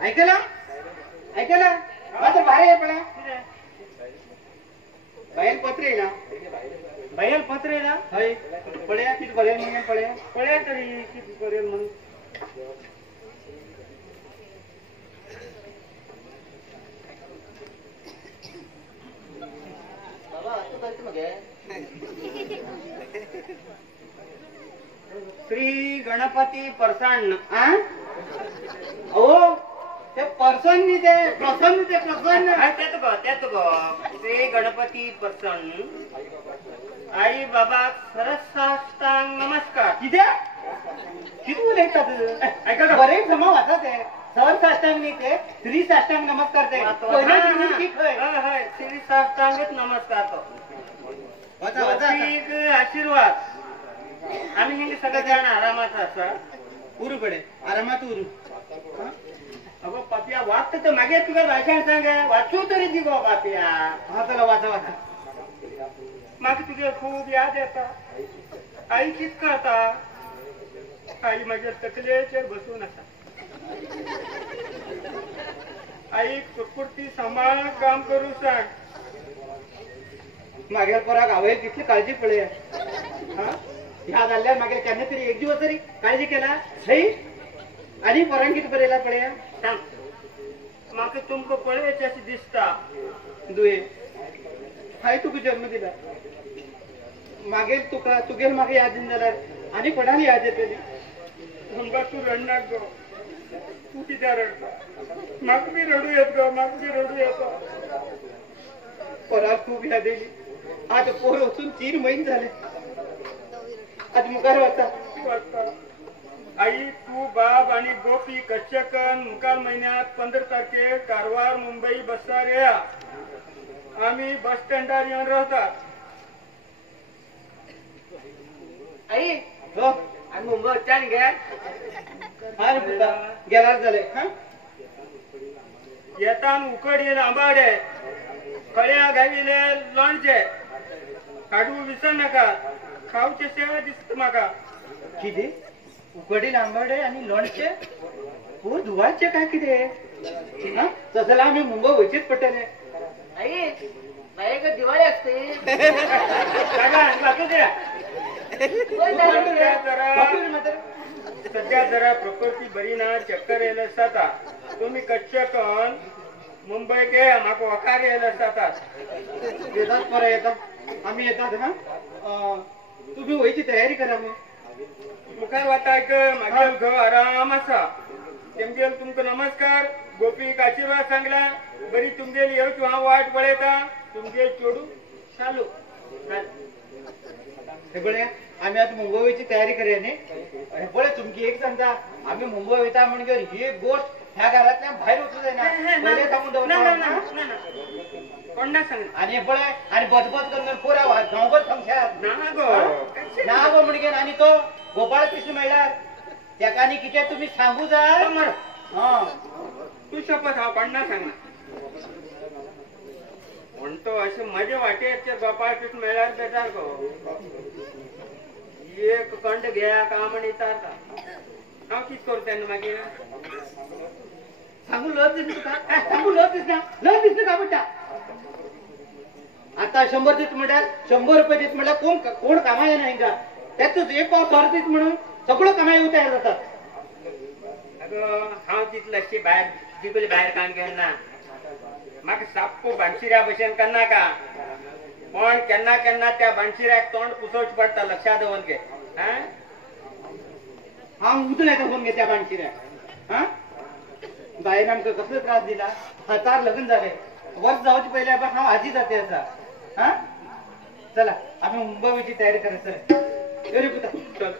ऐकला ऐकला मात्र भारी आहे पण बाहेर पत्रेला बाहेर पत्रेला हय पड्या किती पडेल म्हणून पड्या पळ्या तरी किती पडेल म्हणून श्री गणपती प्रसन्न हो ते प्रसन्न ते प्रसन्न ते प्रसन्न त्यात गो श्री गणपती प्रसन्न आई बाबा सरसाष्टांग नमस्कार किती किती लेखतात ऐका बरे जमा वाचा ते सर साष्टांग नाही ते श्री साष्टांग नमस्कार ते श्री साष्टांगच नमस्कार तो वाचा वाचा एक आशीर्वाद आम्ही हे सगळं जण आरामात असा उरू पडे आरामात उरू अगो पापिया वाचत तर मागे तुला भाषण सांग वाचू तरी दी गो पापिया हा चला वाचा वाचा मागे तुझे खूप याद येतात आई कित करता आई माझ्या तकलेचेर बसून असा आई कुरकुरती सांभाळ काम करू सांग मागे पोराक आवय कितली काळजी पडे ह्या जाल्ल्यार मागे केन्ना तरी एक दिवस तरी काळजी केला सही आणि पोरांक किती बरेला पडे सांग म्हाका तुमकां पळयचे अशें दिसता दुये हाय तुका जन्म दिला मागेल तुका तुगेल म्हाका याद येना जाल्यार आनी कोणाली याद येतली तुमकां तूं रडनाक गो तूं कित्याक रडता म्हाका बी रडू येत गो म्हाका बी रडू येता पोराक खूब याद येयली आज पोर वचून 3 महिने झाले आज मुखार वता आई तू बाब आणि गोपी कच्चकन मुकाल महिन्यात 15 तारखेर कारवार मुंबई बसणार या आम्ही बस स्टँडार येऊन राहतात हो आणि मुंबई उच्चान घ्या हा रे पुता गेला झाले हा येतान उकड येईल आंबाडे कळ्या घाविले लोणचे काढू विसर नका खाऊचे सेवा दिसत म्हाका किती उकडील आंबाडे आणि लोणचे हो धुवाचे काय किती हा तसला आम्ही मुंबई वयचीच पडटले आई बाई का दिवाळी असते सध्या जरा प्रकृती बरी ना चक्कर येल असता तुम्ही कच्चे कण मुंबई गे म्हाका वकार येल असता येतात परत येतात आम्ही येतात हा तुम्ही वयची तयारी करा मग मुखार वाटायक मागेल घर आराम असा तेमगेल तुमका नमस्कार गोपीक आशीर्वाद सांगला बरी तुमगेल येऊ किंवा वाट पळयता तुमगेल चोडू चालू हे बळे आम्ही आता मुंबईची तयारी करूया न्ही हे बळे तुमची एक सांगता आम्ही मुंबई वयता म्हणजे ही गोष्ट ह्या घरातल्या बाहेर उचलू जायना पहिले सांगून दवरता कोणा सांग आणि हे बळे आणि बदबद करून पुरा गावभर फंक्शन ना गो ना गो म्हणजे आणि तो गोपाळ कृष्ण मेळ्यार त्याकानी किती तुम्ही सांगू जा हा तू शपथ हा कोणा सांग म्हणतो असे मजे वाटेचे गोपाळ कृष्ण मेळ्यार बेजार गो एक कंड घ्या काम आणि तारता हांव कित करू तेन्ना मागीर सांगू लस दिसत का सांगू लस दिसत का बेटा आता 100 दिस म्हटल्यार 100 रुपये दिस म्हटल्यार कोण कामाय नाही का त्यातूच एक पाव 100 दिस म्हणून सगळं कमाई तयार जातात अगं हांव तितलेशी भायर जिबली भायर काम घेवन ना म्हाका साप्पो बाणशिऱ्या भशेन करना का पण केन्ना केन्ना त्या बाणशिऱ्याक तोंड पुसोवचें पडटा लक्षात दवरून घे हांव उदळ येता कोण घे त्या बाणशिऱ्याक हा बायन आमकां कसलो त्रास दिला हातार लग्न जाले वर्ष जावचे पहिले हांव आजी जाते असा हा चला आम्ही मुंबईची तयारी करायचं रे पुता चल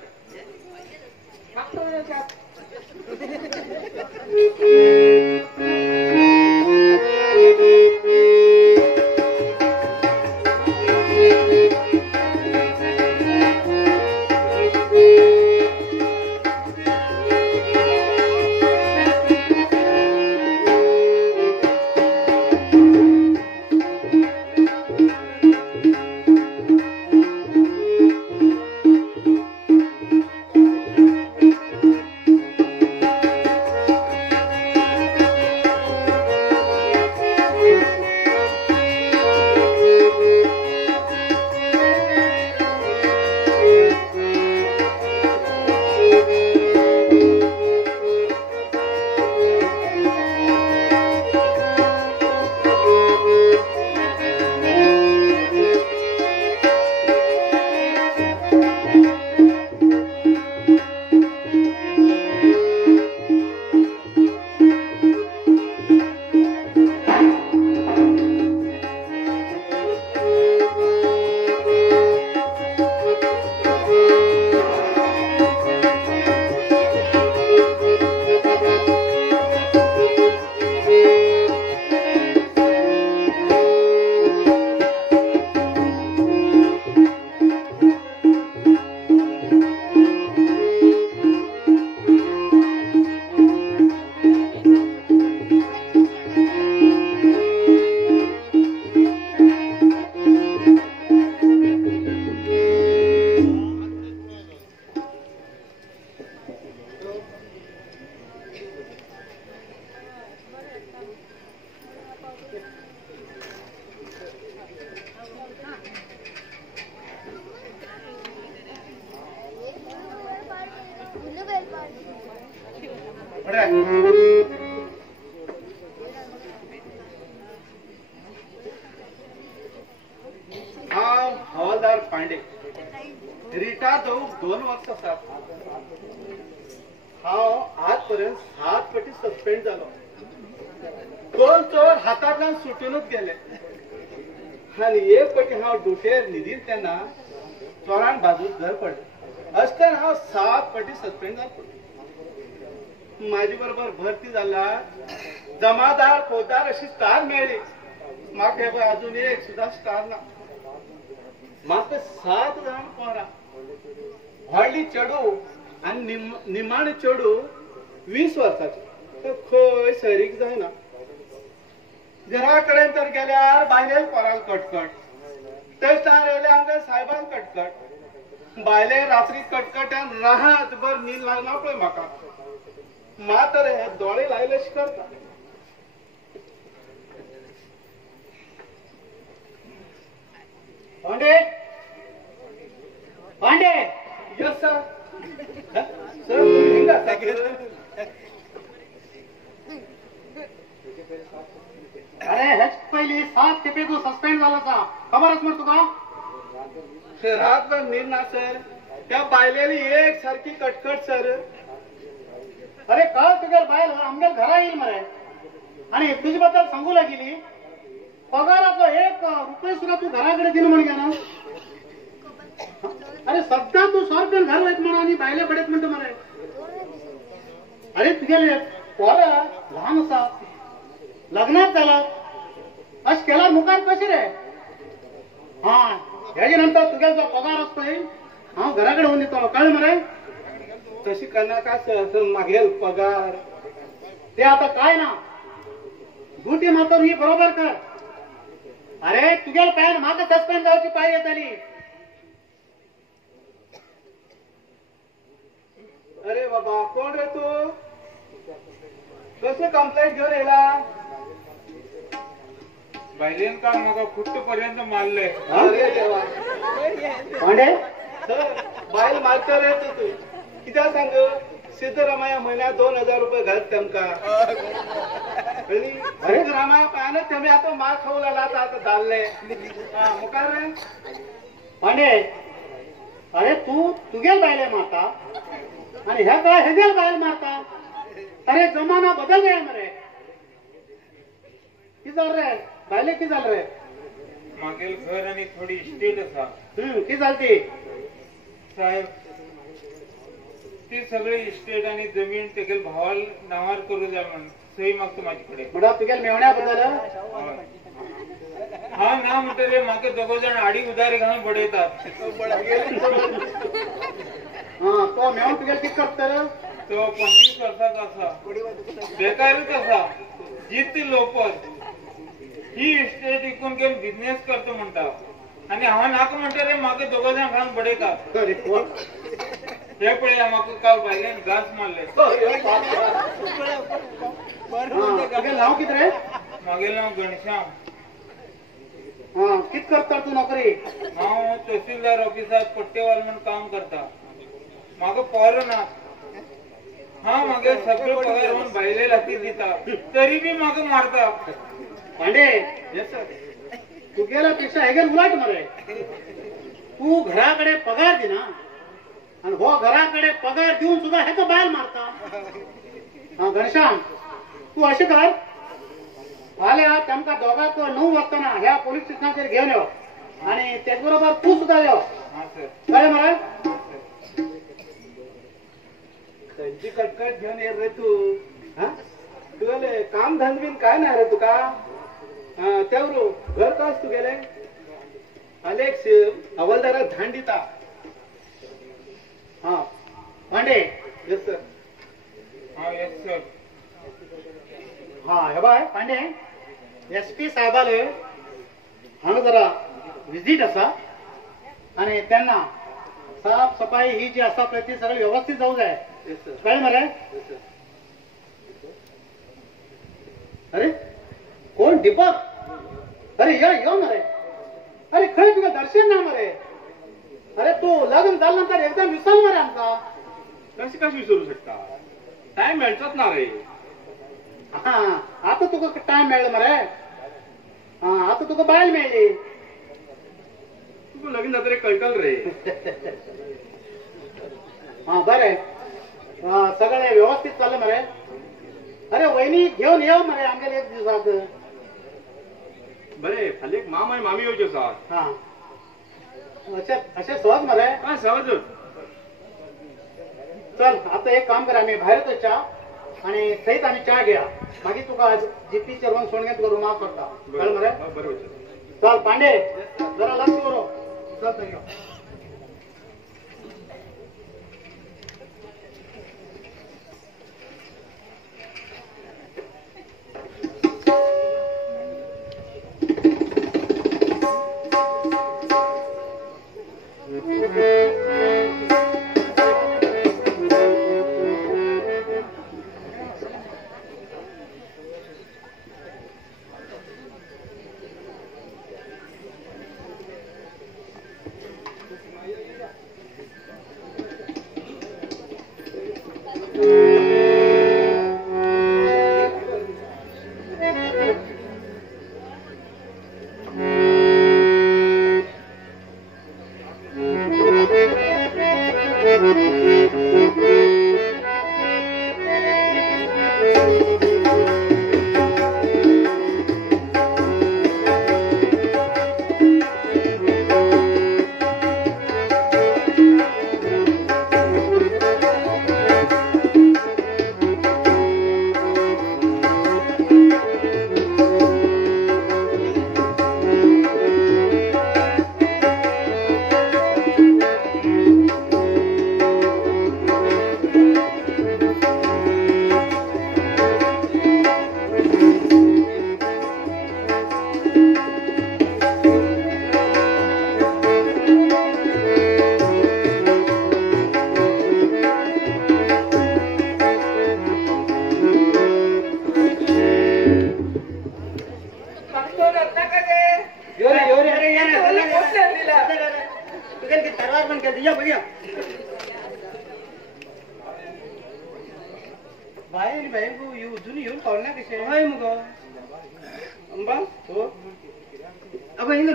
हवालदार पांडे रिटायर जाऊन 2 वर्ष आसात हांव आजपर्यंत 7 फावटी सस्पेंड जालो 2 चोर हातांतल्यान सुटूनच गेले आनी एक फावटी हांव ड्युटेर न्हिदीन तेन्ना चोरान बाजूक घर पडले असतना हांव 7 फावटी सस्पेंड जालो माझी बरोबर भरती जाला जमादार फौजदार अशी स्टार मेळ्ळी म्हाका अजून एक सुद्धा स्टार ना म्हाका 7 जाण पोरां व्हडली चेडू आणि निमाण चेडू 20 वर्साची तर खंय सरीक जायना घरा कडेन तर गेल्यार बायलेल पोराल कटकट तेस्तार येयले आमगे सायबान कटकट बायले रात्री कटकट्यान रातभर न्हीद लागना पळय म्हाका मात रे दोळे लायले करता Pandey Pandey yes sir sir हिंगा अरे हेच पहिली 7 खेपे तू सस्पेंड झाला का खबरच मग तुका रातभर नीर ना सर त्या बायलेली एक सारखी कटकट सर अरे काल तुझ्या बायल आमच्या घरा येईल मरे आणि तुझी बद्दल सांगू लागली पगाराचो 1 रुपये सुद्धा तू घराकडे दिलं म्हण ना अरे सध्या तू 100 रुपये घर वयत म्हणा आणि बायले पडत म्हणतो मरे अरे तुझे पोरा लहान असा लग्नात झाला अश केला मुखार कशी रे हा ह्याच्या नंतर तुझ्या जो पगार असतोय हा घराकडे होऊन देतो कळलं मरे तशी करणार का मागेल पगार ते आता काय ना ड्युटी मात्र ही बरोबर कर अरे तुझ्या काय मागे सस्पेंड जायची पाहिजे तरी अरे बाबा कोण रे तू कसं कंप्लेंट घेऊन येला बायलेन का मग कुठपर्यंत मारले अरे देवा पांडे बायल मारतो रे तू कित्या सांग सिद्धरामया महिन्यात 2000 रुपये घालत तेमका सिद्धरामया पायानं तेमी आता मार खाऊ लागला आता दालले मुकार रे पांडे अरे तू तुगेल बायले मारता आणि ह्या काय हेगेल बायल मारता अरे जमाना बदल गया मरे कि झालं रे बायले कि झालं रे मागेल घर आणि थोडी इस्टेट असा कि झालती साहेब ती सगळी इस्टेट आणि जमीन तेगेल भावाल नावार करू द्या म्हणून सही मागतो माझ्याकडे म्हणा तुगेल मेवण्याबद्दल हा ना म्हणतो रे मागे 2 जण आडी उधारी घालून बडयतात हा तो मेवून तुगेल कित करता तो 25 वर्षाचा असा बेकारच असा जित लोपत ही इस्टेट इकून घेऊन बिझनेस करतो म्हणता आणि हा नाक म्हणतो रे मागे 2 जण घालून बडयतात हे पळया मागं काल बायलेन घास मारले तुगेल नाव कित रे मागेल नाव घनश्याम हा कित करता तू नोकरी हांव तहसीलदार ऑफिसात पट्टेवाल म्हणून काम करता मागं पोर ना हा मागे सगळं पगार म्हणून बायले लाती दिता तरी बी मागं मारता पांडे तुगेला पेक्षा हेगेल उलट मरे तू घराकडे पगार दिना आणि हो घराकडे पगार देऊन सुद्धा हे बायल मारता हा घनश्याम तू असे कर आल्या त्यांना दोघात 9 वाजताना ह्या पोलीस स्टेशनाचेर घेऊन येऊ आणि त्याचबरोबर तू सुद्धा येऊ हा सर काय मरे त्यांची कटकट घेऊन ये रे तू हा तुला काम धंदबीन काय नाही रे तुका तेवरू घर कास तू गेले अलेक्स हवालदारात धाण दिता हा पांडे येस सर हा येस सर हा हे बाय पांडे SP साहेबाले हांगा जरा विजिट असा आणि त्यांना साफ सफाई ही जी असा ती सगळी व्यवस्थित जाऊ जाय कळलं मरे अरे कोण दीपक अरे यो मरे अरे खरं तुला दर्शन ना मरे अरे तू लग्न झाल्यानंतर एकदम विसरल मरे आमचा कशी विसरू शकता टाइम मिळतात ना रे हा आता तुका टाइम मिळलं मरे हा आता तुका बायल मिळली तू लगीन जाता रे कळकल रे हा बरे सगळे व्यवस्थित चाललं मरे अरे वहिनी घेऊन येऊ मरे आमच्या 1 दिवसात बरे खाली एक मामा आणि मामी येऊचे साथ हा असे सहज मरे काय सहज चल आता एक काम करा मी बाहेर येतो चहा आणि सहित आम्ही चहा घ्या मागे तुका जीपी चरवून सोडणे तुका रुमाल करता कळलं मरे बरोबर चल पांडे जरा लक्ष करो चल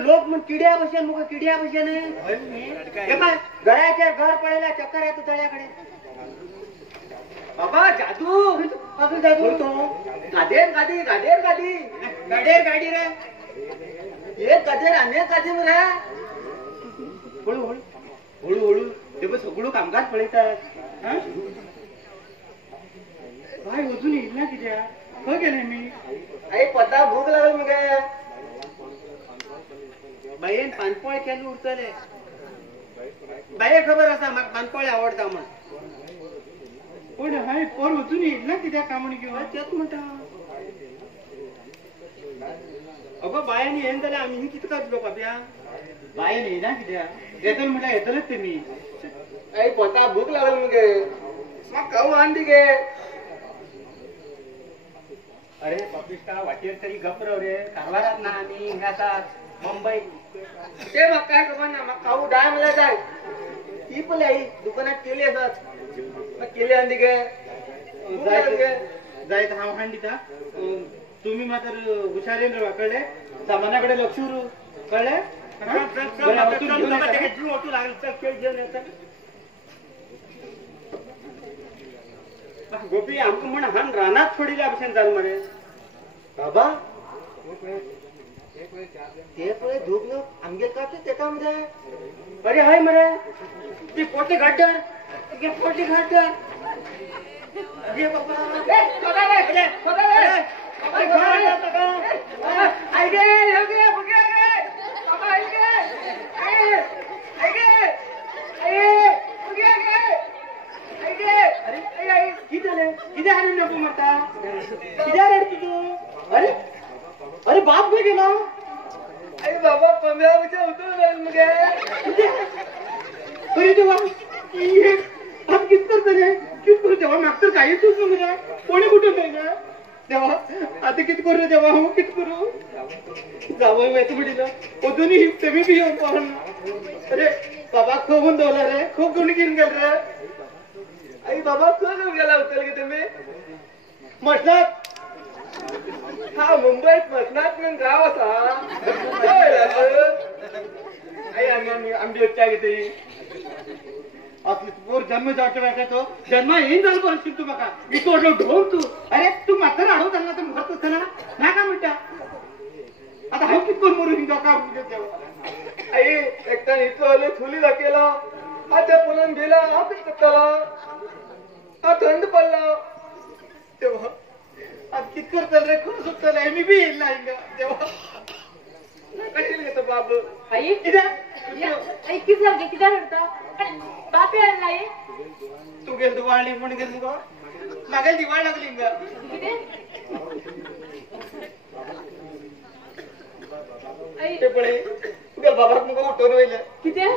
लोक मग किड्या बसेन मग किड्या बसेन घराच्या घर पडायला चक्कर येतो तळ्याकडे बाबा जादू अजून जादू बोलतो गादेर गादी गादेर गादी गाडेर गाडी रे एक गादेर अनेक गादी रे हळू हळू हळू हळू ते बघ सगळं कामकाज पळतात भाई अजून येईल ना कित्या खंय गेले मी आई पता भूक लागल मग बाईन पानपोळे केले उरतले बाई खबर असा म्हाका पानपोळे आवडता म्हण पण हाय पोर अजून येईल ना कित्या कामणी घेऊन तेच म्हणता अगो बायांनी येन जाल्यार आम्ही कितें करतलो बाब्या बायन येईना कित्या येतल म्हटल्यार येतलच ते मी आई पता भूक लागल मगे म्हाका खाऊ आण दी गे अरे पपिष्टा वाटेर तरी गप्र रे कारवारात ना आम्ही हिंगातात मुंबई ते म्हाका काय खबर ना म्हाका खाऊ डाय म्हणल्यार जाय ती पळय आई दुकानात केली असत म्हाका केली आण दी गे जायत हांव हाण दिता तुम्ही मात्र हुशारेन रावा कळले सामानाकडे लक्ष उरू कळले जीव ओटू लागल चल खेळ घेऊन येता गोपी आमकां म्हण हान रानात सोडिल्या भशेन जाल मरे बाबा ते पळय धूप लोक आमगे कापते तेका मरे अरे हाय मरे ती पोटी घाटर गे पोटी घाटर अरे बाबा ए सोदा रे सोदा रे अरे घर आता का आई गे गे बगे गे बाबा आई गे आई गे बगे गे आई गे अरे आई किती झाले किती हानी नको म्हणता किती रडती तू अरे अरे बाप गे गेला अरे बाबा पंधराच्या उतरून जाईल मग अरे तेव्हा आप कित करतले कित करू तेव्हा मागतर काही तूच मग कोणी कुठून नाही ना तेव्हा आता कित करू तेव्हा हांव कित करू जावं वेत म्हणिलं अजूनही तेमी बी येऊन पाहून अरे बाबा खूप दवला रे खूप कोणी घेऊन गेल रे आई बाबा कोण गेला उचल गे तुम्ही म्हटलात हा मुंबईत मसनात म्हणून गाव असा आई आमची उच्चा घेते असली पोर जन्म जावचे वाटतो जन्म येईन जाल बरशील तू म्हाका मी तोडलो ढोल तू अरे तू म्हातारा हाडून जाल्ला तर मुखात असताना नाका म्हणटा आता हांव कित करून मरू हिंगा काम देवा आई एकट्यान इतलो हल्लो थुली दाखयलो आता पुलन गेला हांव कित करतलो हा थंड पडलो तेव्हा आता कित करतल रे खूप सुटतले मी बी येईल ना हिंगा देवा कशी घेतो बाबू आई आई किती झालं किती रडता बापे आणलाय तू गेल तू वाळली म्हणून गेल तुका म्हाका दिवाळ लागली हिंगा आई ते पळय तुगे बाबाक मुका उठोवन वयले किती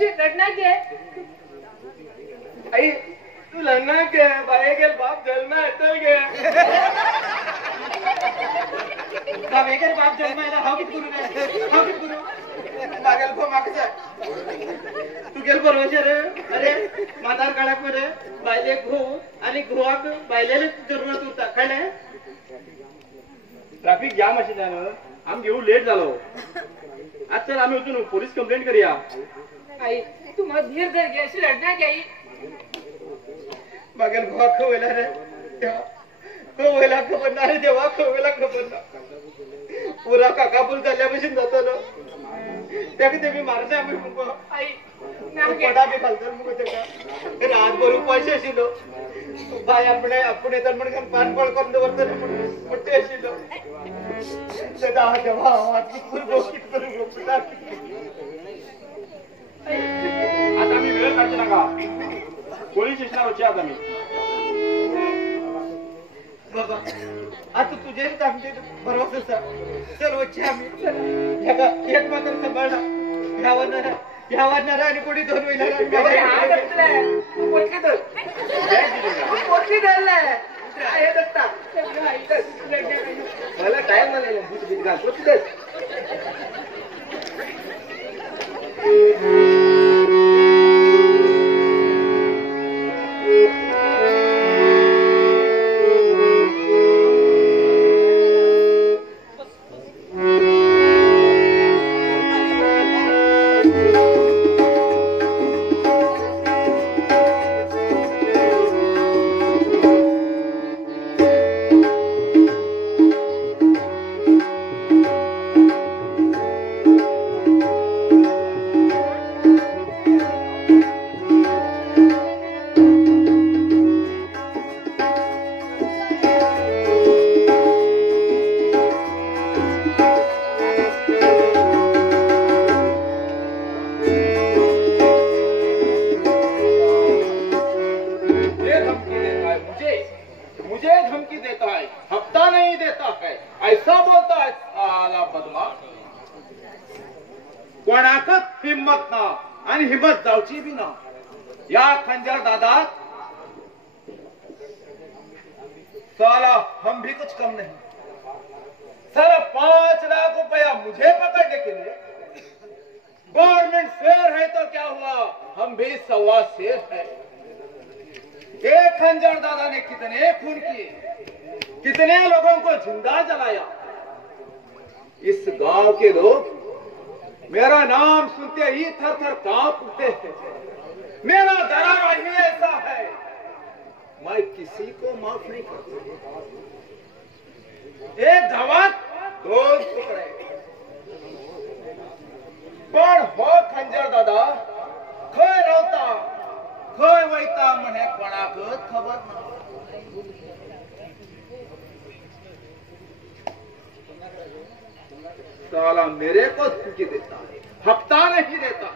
अशी रडणार की आहे आई तू लढणार गे बाहेर गेल बाप जन्म येतल गे वेगळे बाप जन्मायला हा किती करू नये हा किती करू मागेल खो मागचा तू गेल बरोबर रे अरे मातार काळाक मध्ये बायले घो आणि घोवाक बायलेले जरूरत उरता कळले ट्रॅफिक जाम आशिल्ल्यान आम घेऊ लेट जालो आज तर आम्ही वचून पोलीस कंप्लेंट करूया आई तू मग धीर धर घे अशी रडणार की आई मागेल भावा खवयला रे तेव्हा खवयला खबर ना रे तेव्हा खवयला खबर ना पुरा काकापूर चालल्यापासून जातलो त्या किती मी मारले आम्ही मुको आई नाम घे पडा बी घालतो मुको तेका रातभर उपाशी आशिल्लो बाय आपण येतात म्हणून पानपळ करून दवरतले मोठे आशिल्लो तेदा तेव्हा कितपूर गो पुता आता आम्ही वेळ काढू नका पोलीस स्टेशनला वच्चे आता मी बाबा आता तुझेच आमचे भरोसा असा चल वच्चे आम्ही एक मात्र सांभाळा ह्यावर नरा आणि कोणी दोन मला टाइम मला भूत भीत घालतो तिथेच कोणाकच हिम्मत ना आणि हिम्मत जाऊची बी ना या खंजर दादा साला हम भी कुछ कम नहीं सर 5 लाख रुपया मुझे पकड़ने के लिए गवर्नमेंट शेर है तो क्या हुआ हम भी सवा शेर है एक खंजर दादा ने कितने खून किए कितने लोगों को जिंदा जलाया इस गांव के लोग मेरा नाम सुनते ही थर थर कांप उठते हैं मेरा दरारा ही ऐसा है मैं किसी को माफ नहीं करता एक धमाक 2 टुकड़े पण हो खंजर दादा खय रावता खय वयता म्हणे कोणाकच खबर ना साला मेरे को धमकी देता है हफ्ता नहीं देता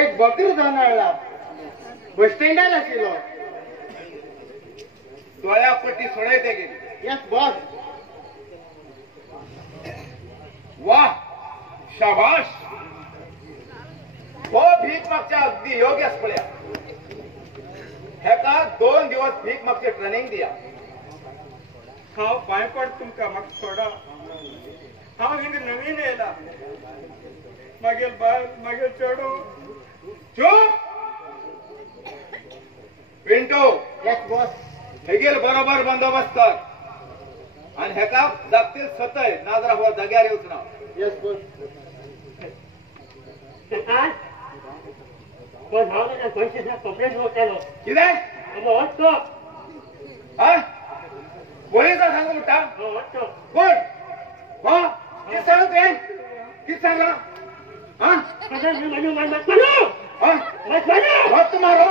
एक बकरी जाणारला बस स्टँडार आशिल्लो सोयापट्टी सोडायते गेली यस बॉस वाह शाबाश हो भीक मागच्या अगदी योग्य पड्या हेका 2 दिवस भीक मागचे ट्रेनिंग दिया हांव पांय पड तुमका म्हाका सोडा हांव हिंग नवीन येयला मागेल बाय मागेल चेडो चूप पिंटो यस बॉस हेगेल बरोबर बंदोबस्त कर आणि हेका जागतील सतय नाजरा हो जाग्यार येऊच ना यस बॉस कितें पोलिसां सांगू म्हणटा कोण हो कितें सांगू तुवें कितें सांगला मत मारो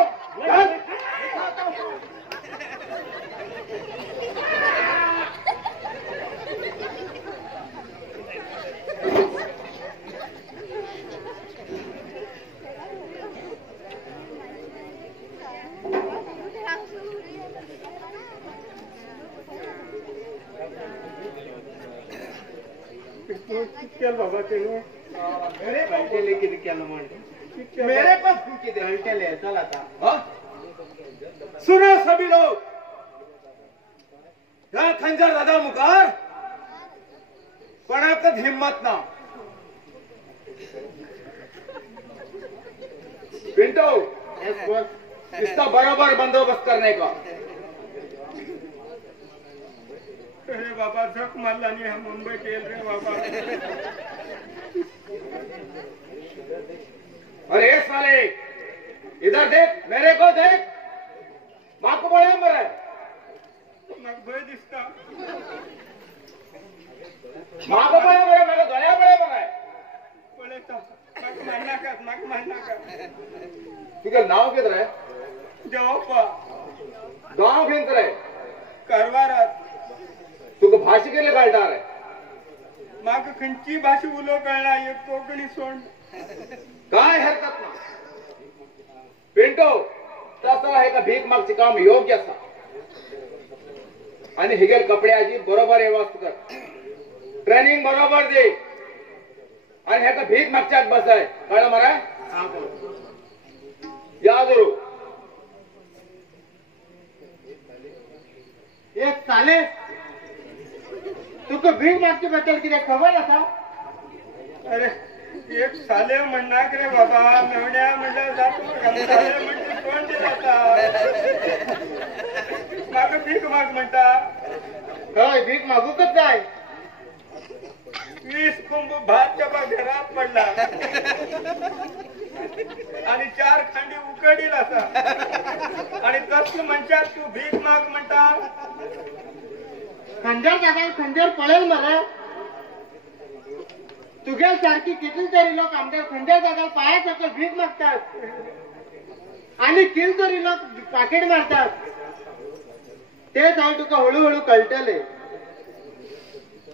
केलं बाबा केलं मेरे को कळटेले किती केलं म्हण मेरे को फूकी दे कळटेले चल आता हाँ? सुनो सभी लोग, यहाँ खंजर दादा मुकार कोणाकच हिम्मत ना. पिंटो इसका बराबर बंदोबस्त करने का. अरे बाबा झक मारला आणि हा मुंबई केल रे बाबा. अरे ये साले इधर देख, मेरे को देख. माँ को बड़ा नंबर है. मग भय दिसता माँ को बड़ा नंबर है, मेरे को धोया बड़ा नंबर है. पळेता मग मारना का तुझं नाव किधर है? जवाबा गांव किधर है? कारवारात तुझं भाषी केले गालदार है. माग खंची भाषा उलो कळला एक कोकणी सोड काय हरकत ना. पिंटो तसं आहे का भीक मागचे काम योग्य असा आणि हिगेल कपड्याची बरोबर व्यवस्था कर. ट्रेनिंग बरोबर दे आणि ह्याचा भीक मागच्यात बसाय. कळलं मला? हा बोल या गुरु एक साले तुका भीक मागची बद्दल किती खबर असा. अरे एक साले म्हणणार रे बाबा नवड्या म्हणलं जातो साले म्हणजे कोण ते जाता माग भीक माग म्हणता काय भीक मागूकच जाय. 20 कुंभ भातच्या घरात पडला आणि 4 खांडी उकडील असा आणि तसं म्हणतात तू भीक माग म्हणता. खंजर जागा खंजर पळेल मला. तुझ्या सारखी किती तरी लोक आमच्या खंजर जागा पाया सकल भीक मागतात आणि किती तरी लोक पाकिट मारतात. तेच हांव तुका हळूहळू कळटले.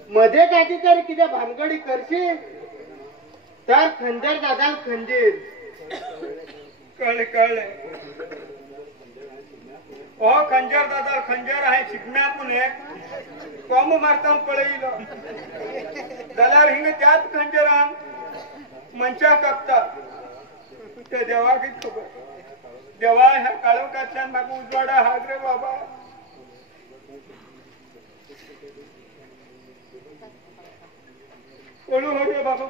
मध्ये काही तरी किती भानगडी करशील तर खंजर दादा खंजीर. कळले हो खंजर दादा खंजर आहे शिकण्या पुणे कॉम मारताना पळईल जाल्यार हिंग त्याच खंजरान मनशा कापता. ते देवा किती खबर. देवा ह्या काळोखातल्यान म्हाका उजवाडा हात रे बाबा. हळू हो रे बाबा.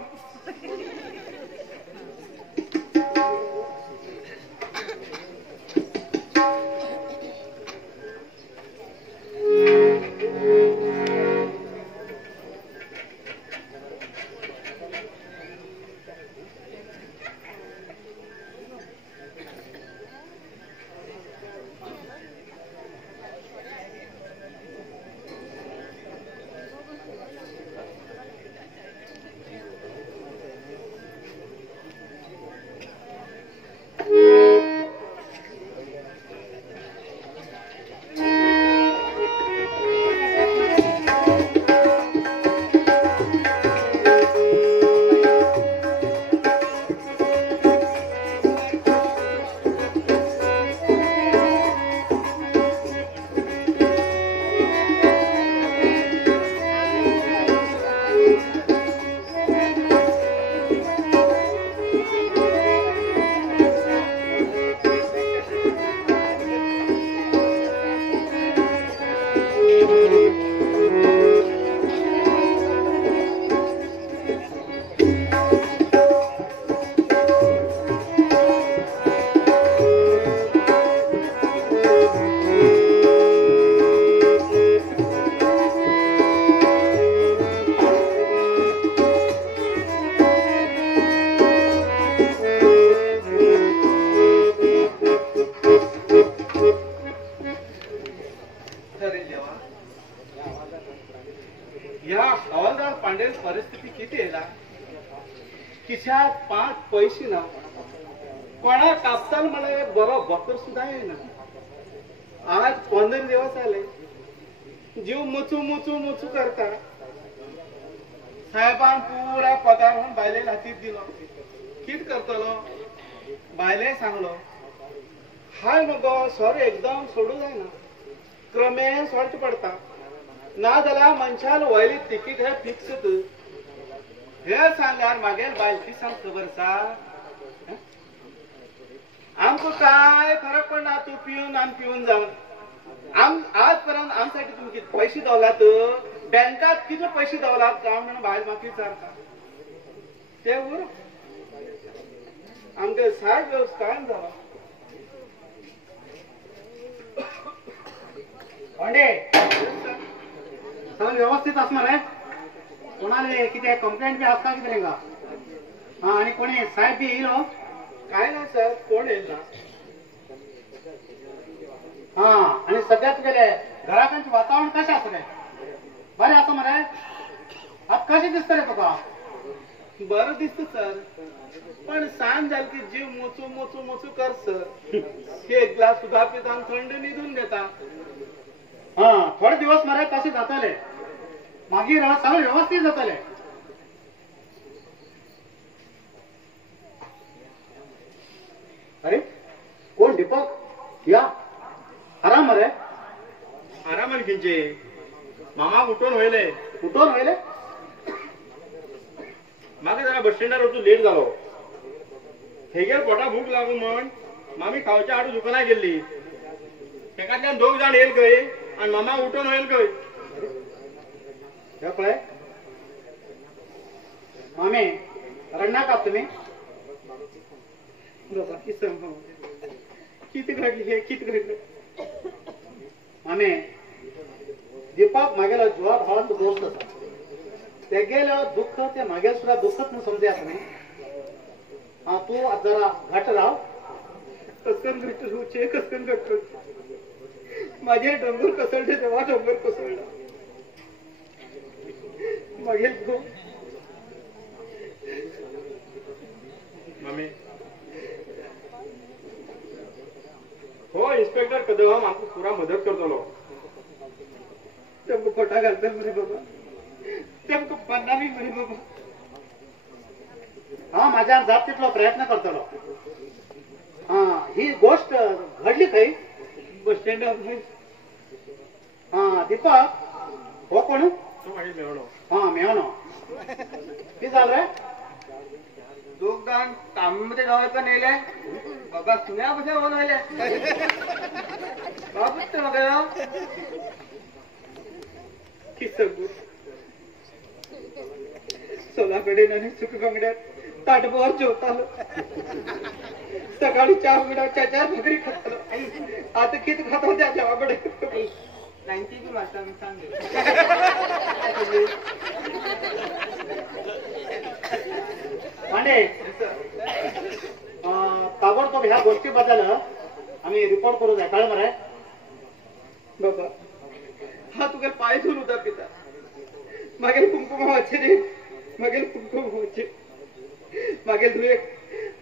या हवालदार पांडेल परिस्थिती किती आहे ना. खिशात 5 पैसे ना. कोणा कापताल मला एक बरो बकर सुद्धा आहे ना. आज 15 दिवस आले जीव मुचू मुचू मुचू करता. साहेबान पुरा पगार म्हणून बायले हातीत दिलो. कित करतलो. बायले सांगलो हाय मगो सॉरी एकदम सोडू जाय ना. क्रमे सॉल्ट पडता ना जाल्यार मनशाल वयली तिकीट हे फिक्स. हे सांगल्यार मागेल बायल किसान खबर आसा आमकां काय फरक पडना तूं पिवन आमी पिवन जावन आजपर्यंत आमसाठी तुम्ही किती पैसे दवलात बँकात किती पैसे दवलात काय म्हणून बायल म्हाका विचारता ते उर आमगे सायड व्यवस्थान जाला पांडे सगळं व्यवस्थित असणार आहे कोणाला किती कंप्लेंट बी असता किती का हा आणि कोणी साहेब बी येईल काय नाही सर कोण येईल ना हा आणि सध्यात गेले घराकडचे वातावरण कसे असत बरे असं मरे आता कसे दिसत रे तुका बरं दिसत सर पण सांज झाली की जीव मोचू मोचू मोचू कर सर एक ग्लास सुद्धा पिता थंड निघून देता हा थोडे दिवस मरे कसे जातले मागीर सगळं व्यवस्थित जातले अरे कोण दीपक या आराम मरे आराम खिंचे मामा उठून व्हायले मागे जरा बस स्टँडार वचून लेट जालो हेगेर पोटा भूक लागू म्हण मामी खावच्या आडू दुकानात गेल्ली तेकांतल्यान 2 जाण येईल खंय आणि मामा उठून होईल खंय पळय मामी रडनाका तुम्ही किती घडली हे किती घडलं मामी दीपक मागेला जुवा भावांत दोस्त आसा तेगेलं दुःख ते मागेल सुद्धा दुःखच म्हणून समजे असं नाही हा तू जरा घट राव कसकन घट होचे कसकन घट माझे डोंगर कसळते तेव्हा डोंगर कोसळला मागेल तू मम्मी हो इन्स्पेक्टर कदम आमको पुरा मदत करतलो तेमको खोटा घालता मरे बाबा तेमको बदनामी मरे बाबा हा माझ्या जात तितलो प्रयत्न करतलो हा ही गोष्ट घडली खंय बस स्टँडार हा दीपक हो कोण हा मेवणो किती झालं रे दोघां कामामध्ये जावं का नेले बाबा सुन्या कशा होऊन राहिल्या बाबूच तर बघा की सांगू सोलाकडे आणि सुख बांगड्यात ताटभर जेवतालो सकाळी 4 उघड्या 4 भाकरी खातालो आता किती खातो त्या जेवाकडे 90 बी मारता मी सांगेल पांडे ताबडतोब ह्या गोष्टीबद्दल आम्ही रिपोर्ट करू द्या कळलं बरं बाबा हा तुझ्या पाय धुवून होता पिता मागेल कुंकुम व्हायचे रे मागेल कुंकुम व्हायचे मागेल धुवे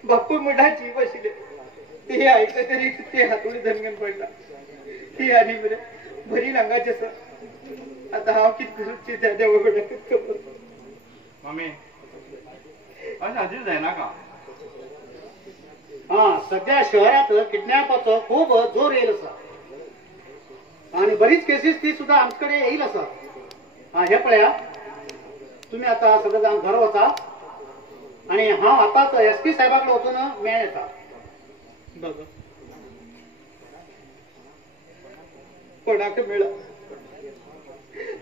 बाप्पू मुठाची बसले ते ऐकलं तरी ते हातोडी धनगण पडला ती आणि बरे भरी लांगाचे सर आता हा किती खुशी त्या देवाकडे मम्मी आज आधीच आहे ना का हा सध्या शहरात किडनॅपचा खूप जोर येईल असा आणि बरीच केसेस ती सुद्धा आमच्याकडे येईल असं हा हे पळया तुम्ही आता सगळेजण घर होता आणि हा आताच SP साहेबाकडे होतो ना मेळ येता बघा कोणाक मिळा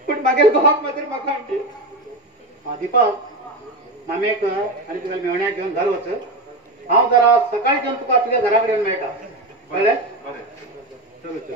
पण मागेल गोहाक मात्र म्हाका आणते हा दीपक मामेक आणि तुला मेवण्या घेऊन घर वच हांव जरा सकाळी घेऊन तुका तुझ्या घराकडे येऊन मेळटा कळ्ळें चलो चल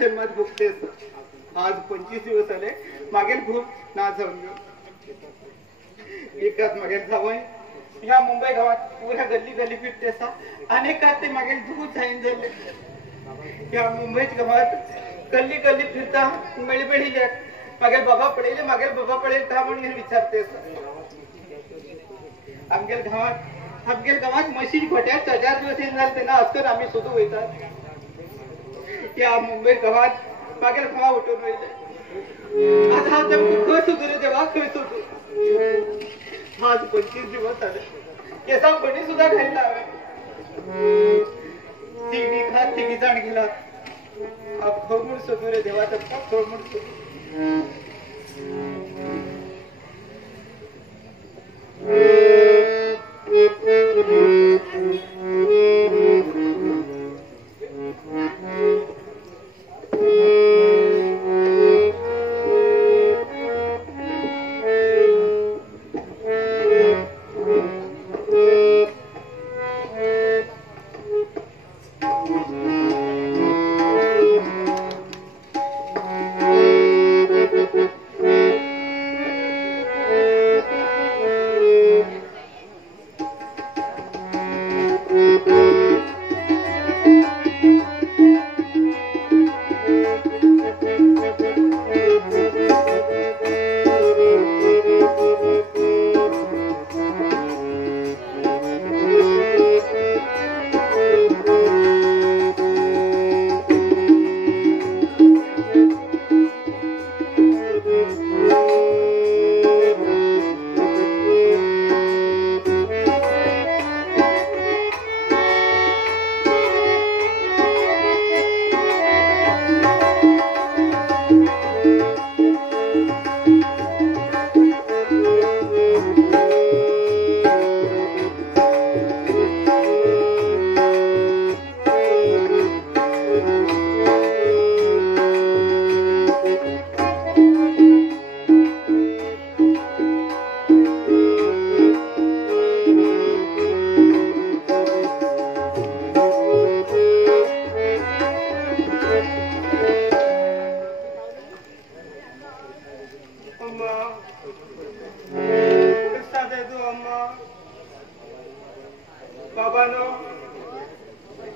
जन्मात भुगतेस. आज 25 दिवस आले मागेल भूक ना जाऊन एकाच मागेल जावं ह्या मुंबई गावात पुऱ्या गल्ली गल्ली फिरतेस. अनेकात ते मागेल धूच जाईन झाले. ह्या मुंबईत गावात गल्ली गल्ली फिरता मेळबेळी मागेल बाबा पडेल मागेल बाबा पडेल का म्हणून विचारतेस. आमगेल गावात म्हशी खोट्यात 4 दिवस येऊन झाले ना असं आम्ही सुधू येतात. या मुंबई गावात मागेल खवा उठून राहिले. आता हा खय सुधू रे देवा खय सुधू. आज 25 दिवस आले केसा बणी सुद्धा खायला हवे. तिघी खात तिघी जण गेला. खोडमुड सुधू रे देवा तर खोडमुड सुधू.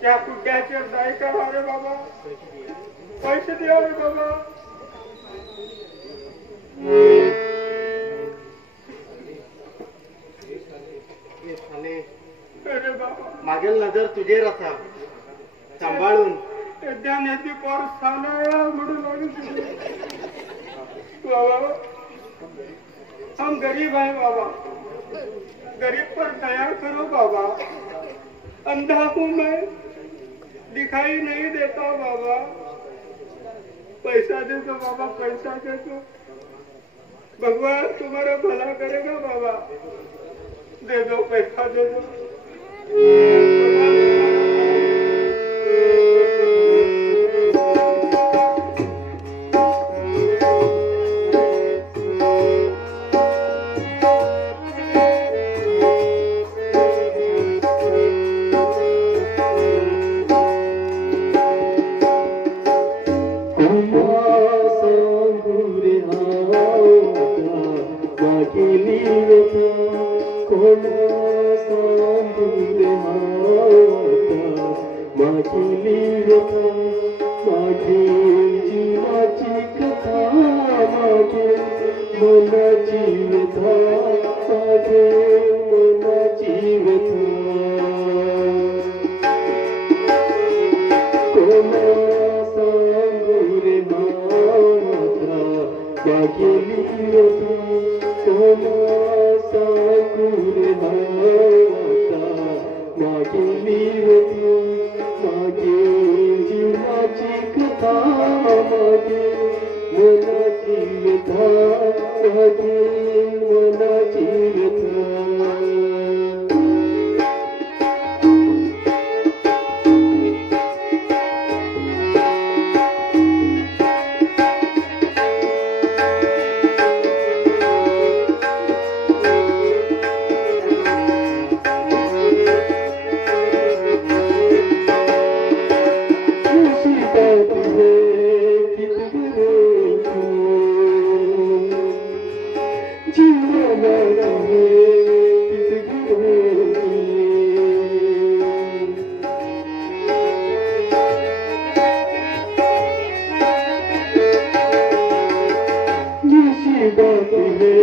त्या कुड्याचे दाय करा रे बाबा. पैसे द्या रे बाबा. मागेल नजर तुझेर असा सांभाळून ध्यानाची पोर साना म्हणून बाबा. हम गरीब है बाबा. गरीब पर दया करो बाबा. अंधा हूं मैं दिखाई नहीं देता बाबा. पैसा दे दो बाबा पैसा दे दो. भगवान तुम्हारा भला करेगा बाबा. दे दो पैसा दे दो. मुसीबत है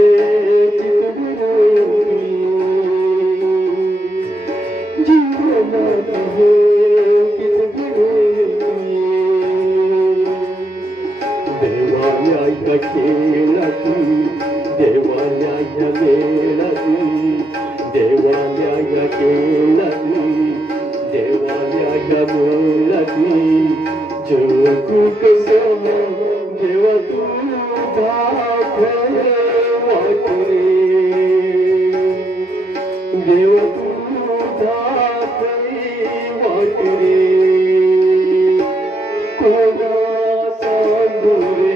जीवनात है देवालया खेळती देवालया मेळती देवालया खेळती देवालया मेळती जगू कसं देवा तू दाखव वाटरे देवा तू दाखव वाटरे कोणा सांगूरे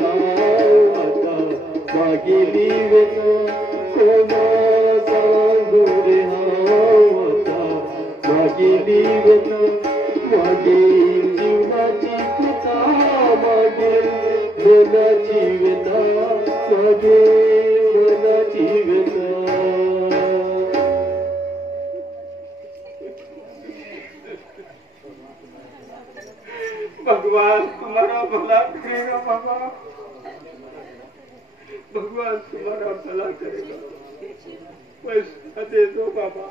नावाचा मागेली व्यथा कोणा सांगूरे नावाचा मागेली व्यथा मागेल जीवनाची कथा मागेल मनाची व्यथा मागेल मनाची व्यथा भगवान तुम्हारा भला करेगा बाबा भगवान तुम्हारा भला करेगा पैसा दे दो बाबा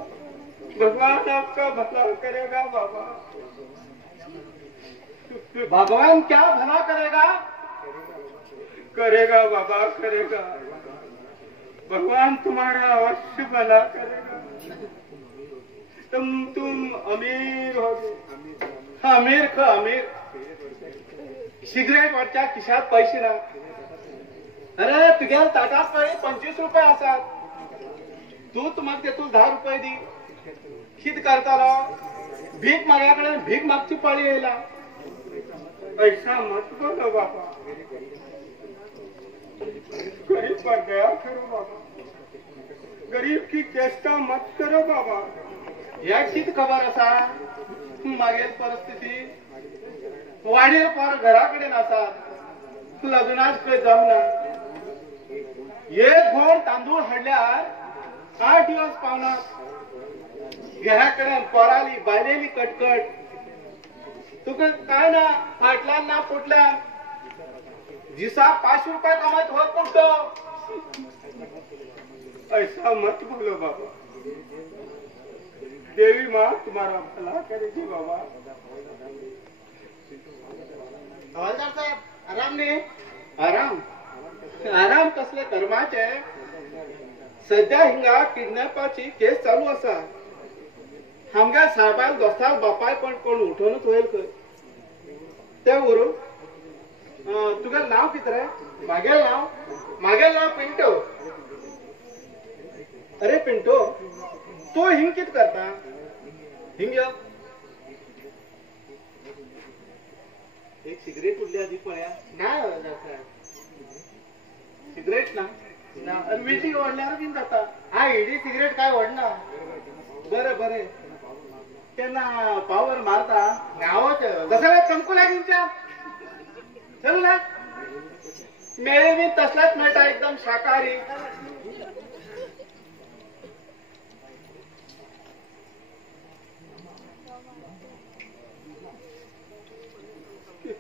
भगवान आपका भला करेगा बाबा भगवान क्या भला करेगा करेगा बाबा करेगा भगवान तुम्हारा अवश्य भला करेगा तुम अमीर होगे अमीर का अमीर सिगरेट वरच्या खिशात पैसे ना अरे तुझ्या ताटात काही 25 रुपये असतात तू तुम्हाला देतो 10 रुपये दी कित करतालो भीक मागाकडे भीक मागची पाळी यायला ऐसा मत बोलो बाबा गरीब पर दया करो बाबा गरीब की चेष्टा मत करो बाबा या कित खबर असा मागेल परिस्थिती वाडील पर घराकडे नसात लग्नाच काही जमना एक घोड तांदूळ हडल्यार 8 दिवस पावनात घराकडे पोराली बायलेली कटकट तुका काय ना फाटल्या ना फुटल्या दिसा 5 रुपये कमात होत कुठतो ऐसा मत बोलो बाबा देवी माँ तुम्हारा भला करेगी बाबा हवालदार साहेब आराम ने आराम आराम कसले कर्माचे सध्या हिंगा किडनॅपाची केस चालू असा हांगा साहेबाल दोस्ताल बापाय पण कोण उठवूनच होईल खंय ते उरू तुगेल नाव कित रे मागेल नाव पिंटो अरे पिंटो तू हिंग कित करता हिंग यो एक सिगरेट उडली आधी पळ्या नाही सिगरेट ना ना विटी ओढल्यावर बीन जाता हा इडी सिगरेट काय ओढना बरं बरं त्यांना पावर मारता गावात जसं चमकू लागेल त्या चल ना मेळे मी तसलाच मिळता एकदम शाकाहारी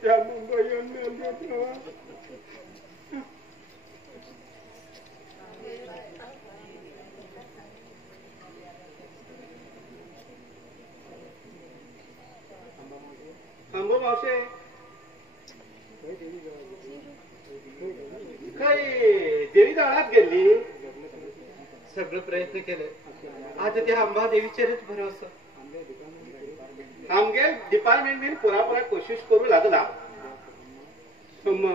त्या मुंबई अंबो मावशे काय देवी दाळात गेली सगळं प्रयत्न केले आता त्या अंबा देवीचेरच भरोसा आमगे डिपार्टमेंट में पूरा कोशिश करू लागला अम्मा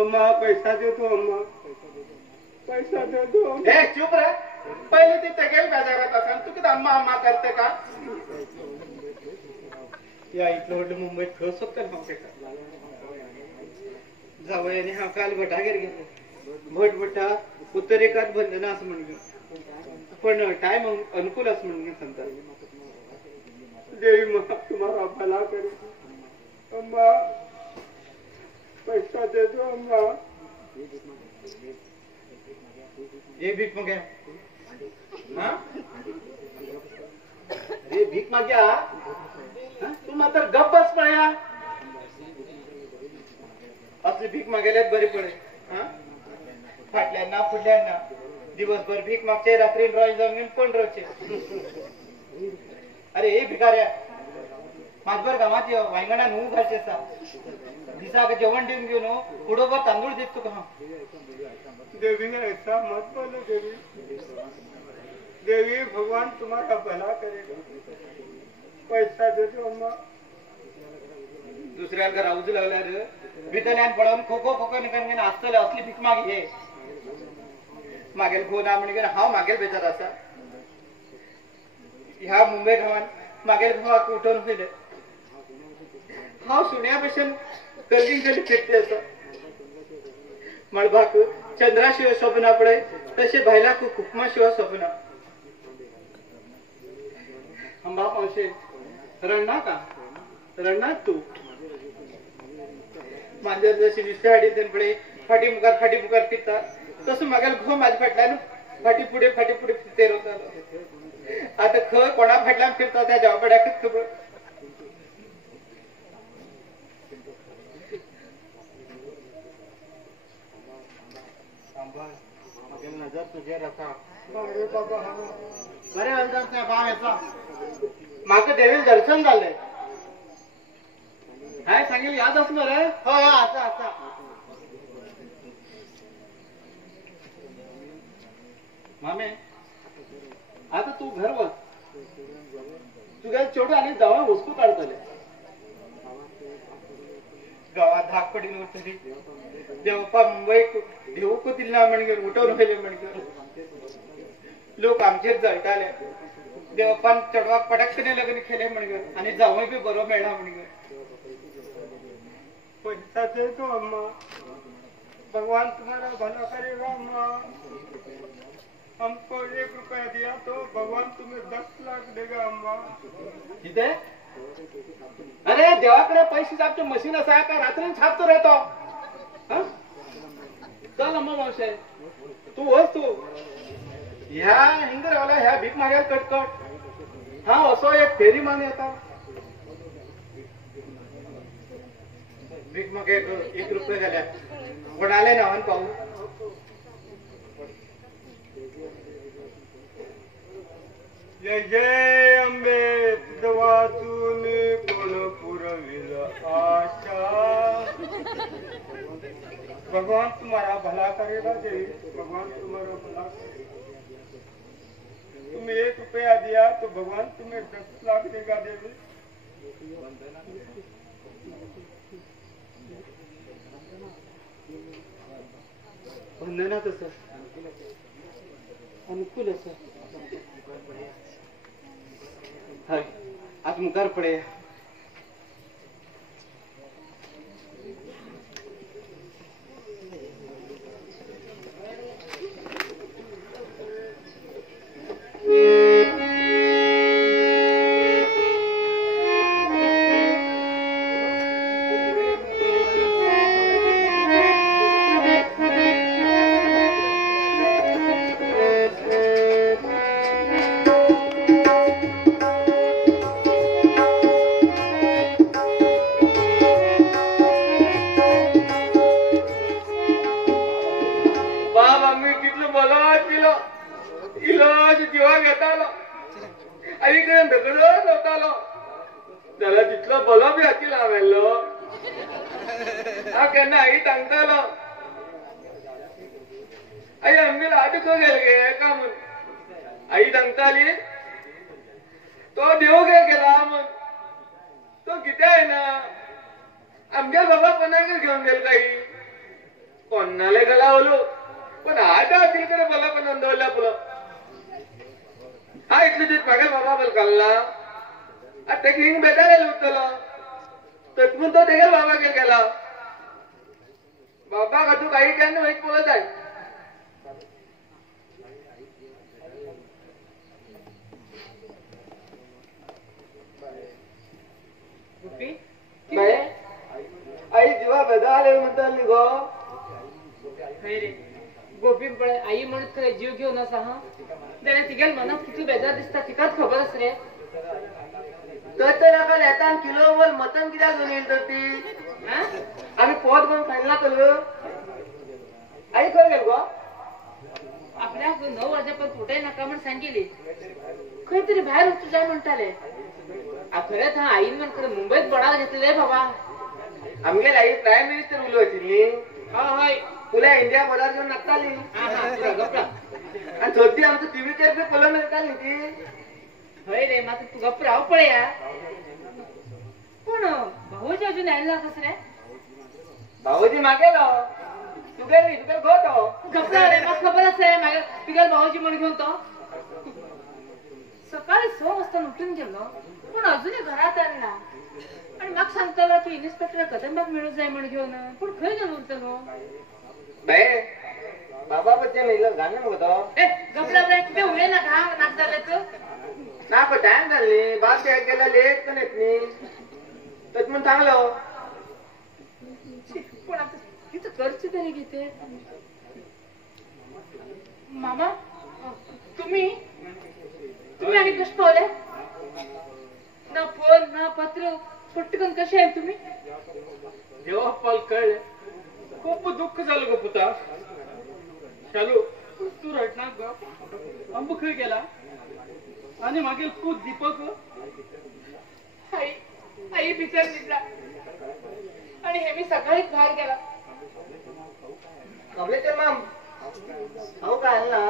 अम्मा पैसा दे तो अम्मा पैसा दे दो ए चुप रे पहिले ते तगेल बाजारात असा तू किती अम्मा अम्मा करते का या इथलं म्हटलं मुंबईत खस होतं मागते का जावयाने हा काल भटागेर गेले भट भटा उत्तरेकात बंधन असं म्हणलं पण टाइम अनुकूल असं म्हणून सांगतात देवी माँ तुम्हारा भला करे अम्मा पैसा दे दो अम्मा ये भीख मांगे हाँ ये भीख मांग्या तू मात्र गप बस पळ्या असली भीक मागायला बरे पडे हा फाटल्यांना फुडल्यांना दिवसभर भीक मागचे रात्री रॉय जाऊन कोण रोचे अरे हे भिकाऱ्या माझभर गावात वांगणा नऊ घालचे दिसा जेवण देऊन घेऊन पुढोबर तांदूळ देत तू का देवी ऐसा मत बोलो देवी देवी भगवान तुम्हारा भला करेगा पैसा दे दो अम्मा दुसऱ्याला राहूच लागल्या रे वितल्यान पडवून खो खो खो निघून असतले असली भीक मागे मागेल खो ना म्हणजे हा मागेल बेजार असा ह्या मुंबई गावान मागेल भावाक उठवून गेले हा सुन्यापासून कलिंग कली फिरते असं मळभाक चंद्राशिवाय स्वप्ना पडे तसे भाईला कुकमाशिवाय स्वप्न अंबा पावशे रणना का रणना तू मांजर जशी नुसत्या हाडी पुढे फाटी मुखार फिरता तसं मागेल घो माझ्या फाटल्यान फाटी पुढे फिरते रोता आता ख कोणा फाटल्या फिरता त्या जवाबड्याकच खबर नजर तुझे रखा बरे अंदाज भाव याचा माग देवील दर्शन झालंय काय सांगेल याद असणार रे हो असा मामे आता तू घर वर तुझ्या छोट आणि दवा वस्तू काढतले गावात धाक पडील उठली देवप्पा मुंबई देऊ को दिला म्हणजे उठवून गेले म्हणजे लोक आमचेच जळटाले देवप्पा चढवा पटाक्षणे लग्न केले म्हणजे आणि जावई बी बरोबर मिळणार म्हणजे पैसा दे दो अम्मा भगवान तुम्हारा भला करेगा अम्मा हमको 1 रुपया दिया तो भगवान तुम्हें 10 लाख देगा अम्मा किती अरे देवाकडे पैसे छापचे मशीन असा का रात्री छापतो राहतो चल अम्मा मावशे तू होस तू ह्या हिंगरावला ह्या भीक मागायला कटकट हा असो एक फेरी मान येता भीक मागे 1 रुपये झाल्या कोणाले नावान पाहू जय जय अंबे वाचून कोण पुरविल आशा भगवान तुम्हारा भला करेगा देवी भगवान तुम्हारा भला तुम्हें 1 रुपया दिया तो भगवान तुम्हें 10 लाख देगा देवी वंदना तसं अनुकूल असं हाय आज मुखार पडे इलो जिवाक येतालो आई कडेन धगडत वतालो जाल्यार तितलो बलो बी हाती लावेल्लो हांव केन्ना आई सांगतालो आई आमगेलो आतां खंय गेले गे काय म्हूण आई सांगताली तो देवघर गेला म्हूण तो कितें येना आमगे बाबा कोणाक घेवन गेलो काही कोणाले गेला ओलो पण आटा हाती कडेन बला कोणाक दवरला पुरो हा इतले दीस म्हागे बाबा बल घालना आता तेका हिंग बेजारेल उरतलो तत्पून तो तेगेल बाबागेर गेला बाबा का तू काही केन्ना वयत पळत जाय बाय आई जिवा बेजारेल म्हणटाली गो खंय रे गोपी पळय आई म्हणत खंय जीव घेवन आसा हा जाल्यार तिगेल मनाक कितली बेजार दिसता तिकाच खबर आसा रे तर नाका येतान किलो वल मटन कित्याक घेवन येईल तर ती हा आम्ही पोत घेवन खायला कल आई खंय गेल गो आपल्याक 9 वाजेपर्यंत फुटय नाका म्हण सांगिली खंय तरी भायर वचूं जाय म्हणटाले खरेंच हा आईन म्हण खरें मुंबईत बडार घेतले रे बाबा आमगे आई प्रायम मिनिस्टर उलो आशिल्ली हय तुला इंडिया बदार घेवन नाचताली पुरा गप्पा आणि सोदी आमचं टीव्हीचेर बी पळोवन येताली ती हय रे मात्र तू गप्प राव पळया पण भाऊजी अजून आयला कस रे भाऊजी मागेलो तुगे न्ही तुगे गो तो गप्प रे म्हाका खबर आसा मागीर तुगेल भाऊजी म्हण घेवन तो सकाळी 6 वाजता उठून गेलो पण अजूनही घरात आला आणि म्हाका सांगतालो तू इन्स्पेक्टर कदंबाक मेळूं जाय म्हण घेवन पूण खंय गेलो उरतलो बाय बाबा बच्चे मेलं गाणं मग तो ए गप्प रे कितें उलय नाका नाक जाले तू ना पण टाइम झाली बाप बॅग गेला लेट पण येत नाही तच म्हणून सांगलो पण आता किती खर्च तरी घेते मामा तुम्ही आणि कश पावले ना फोन ना पत्र पटकन कसे आहे तुम्ही जेव्हा पाल कळले खूप दुःख झालं गो पुता शालू तू रडणार ग अंबू खंय गेला आणि मागील तू दीपक आई बिचार निघला आणि हे मी सकाळीच बाहेर गेला कमलेचे माम हो काय ना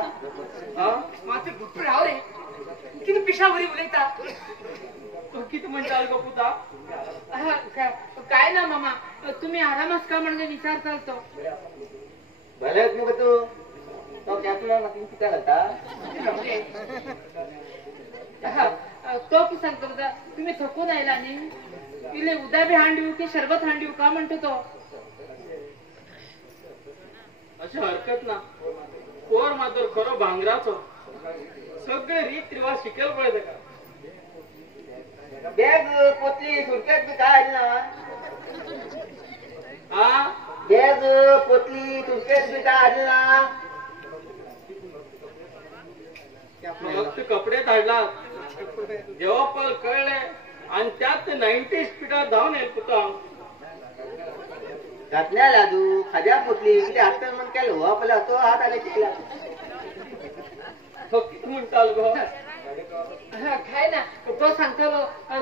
मात्र गुप्त राव रे किती पिशावरी उलयता तू किती म्हणताल गो पुता काय ना मामा तुम्ही आरामात का म्हणजे विचारताल तो भले मग तू तो कॅपला नक्की किती घालता तो की सांगतो तुम्ही थकून आयला न्ही इले उदा बी हांडिव की शरबत हांडिव का म्हणतो तो अशी हरकत ना कोर मात्र खरो भांगराचो सगळे रीत रिवाज शिकेल पळय का बॅग पोतली सुटकेत बी काय ना हा बॅग पोतली सुटकेत बी काय ना फक्त कपडे धाडला जेव्हा पल कळले आणि त्यात 90 स्पीडात धावून येईल पुता घातल्या लादू खाद्या पोतली किती हात म्हण केलं हो आपला तो हात आले केला तो किती म्हणताल गो काय ना तो सांगतो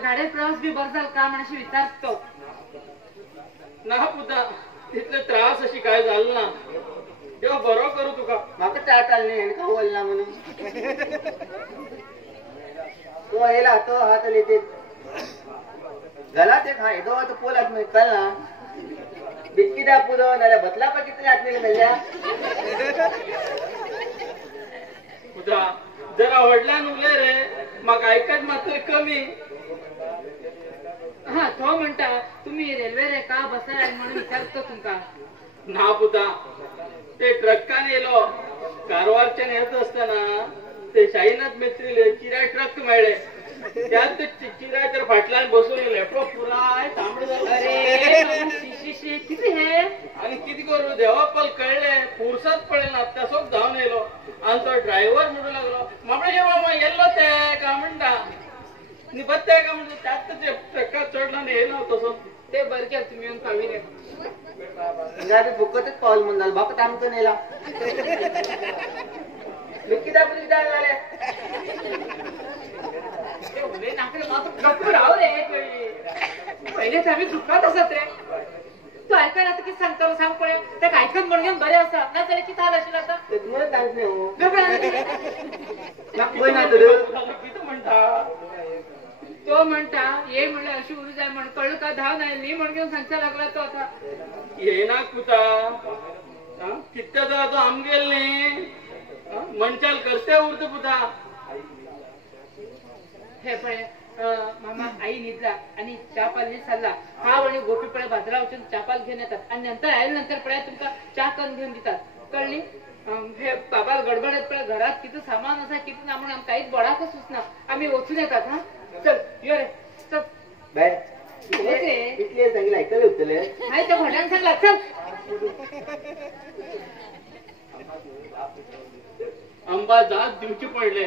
गाडी प्रवास बी बर झाला का म्हणशी विचारतो ना पुता तिथले त्रास अशी काय झालं ना तेव्हा बरो करू तुका म्हाका चाट आली नाही का बोलला म्हणून तो येला तो हात आले ते गला ते खा येतो तो पोल हात कल ना बिस्किट पुरो नाल्या बतला पण कितले हात नाही मेल्या पुता जरा वडल्यान उले रे मग ऐकत मात्र कमी तो म्हणता तुम्ही रेल्वे रे का बसाय म्हणून विचारतो तुमका ना पुता ते ट्रकाने येलो कारवारच्यान येत असताना ते शाईनाथ मेत्रीले चिराय ट्रक मेळ्ळे त्यात चिरायच्या फाटल्यान बसून लेपटो पुराय तांबड झालं किती हे आणि किती करू देवा पल कळले पुरसात पडेल ना तसोच धावून येलो आणि तो ड्रायव्हर म्हणू लागलो मामळे मामा येल्लो ते का म्हणता नी बत्ते का म्हणतो त्यात ते ट्रकात चढला आणि येलो तसं ते बर केलं तुम्ही येऊन कळवी रे गाडी फुकतच पाऊल म्हणणार बाप आमचं नेला मी किती पुरी जाणार ते उले नाकडे मात्र गप्प राहू रे पहिलेच आम्ही दुःखात असत रे तू ऐकायला आता किती सांगतो सांग पळे त्या ऐकत म्हणून बरे असतात ना तरी किती हाल असेल आता तुम्हाला सांगत नाही हो गप्प ना तर किती म्हणता तो म्हणता ये म्हणलं अशी उरू जाय म्हण कळलं का धाव नाही मी म्हणून सांगता लागला तो आता ये ना कुता कित्या तो आमगेल नी म्हणचाल करते उरत पुता हे पळे मामा आई निघला आणि चहा पाल चालला हा आणि गोपी पळे बाजारा उचलून चहा पाल घेऊन येतात आणि नंतर आल्यानंतर पळे तुमका चहा करून घेऊन देतात कळली हे बाबा गडबडत पळे घरात किती सामान असा किती ना म्हणून काहीच बडाक सुचना आम्ही ओचून येतात हा चल ये रे चल बाय इथले चांगलं ऐकायला होतले नाही तर भटान सांगला चल आंबा जात दिवची पडले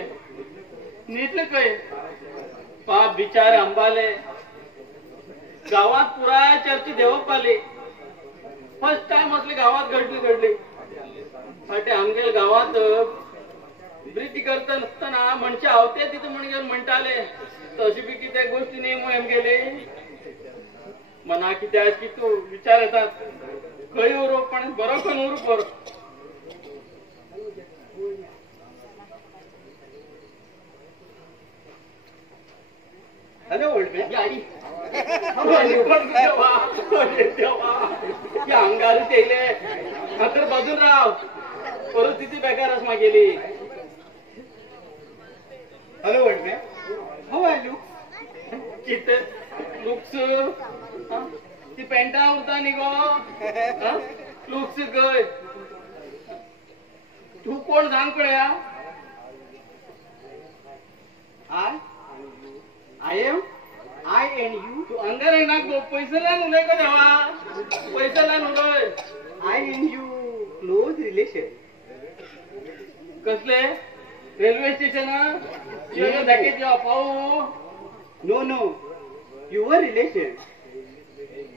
नीटले काय पाप बिचारे अंबाले गावात पुरा चर्ची देवप आली फर्स्ट टाइम असले गावात घडली फाटे आमगेल गावात ब्रीती करता नसताना म्हणचे आवते तिथे म्हणजे म्हणताले तशी बी किती गोष्टी नाही गेले मना किती की तू विचार येतात खरी उरू पण बरो पण उरू बरो हॅलो ओल्ड आई अंगारू तेले मात्र बाजून राव परिस्थिती बेकार असमा गेली hello old how are you किती लुक्स ती पेंटा उरता नी गो लुक्स गय तू कोण सांग पळया I am I and you. तू अंगार आहे ना गो पैसे लान उलय का देवा पैसे लान उलय I and you close relation. कसले रेल्वे स्टेशन धॅकेत जेव्हा पाहू No. Your relation.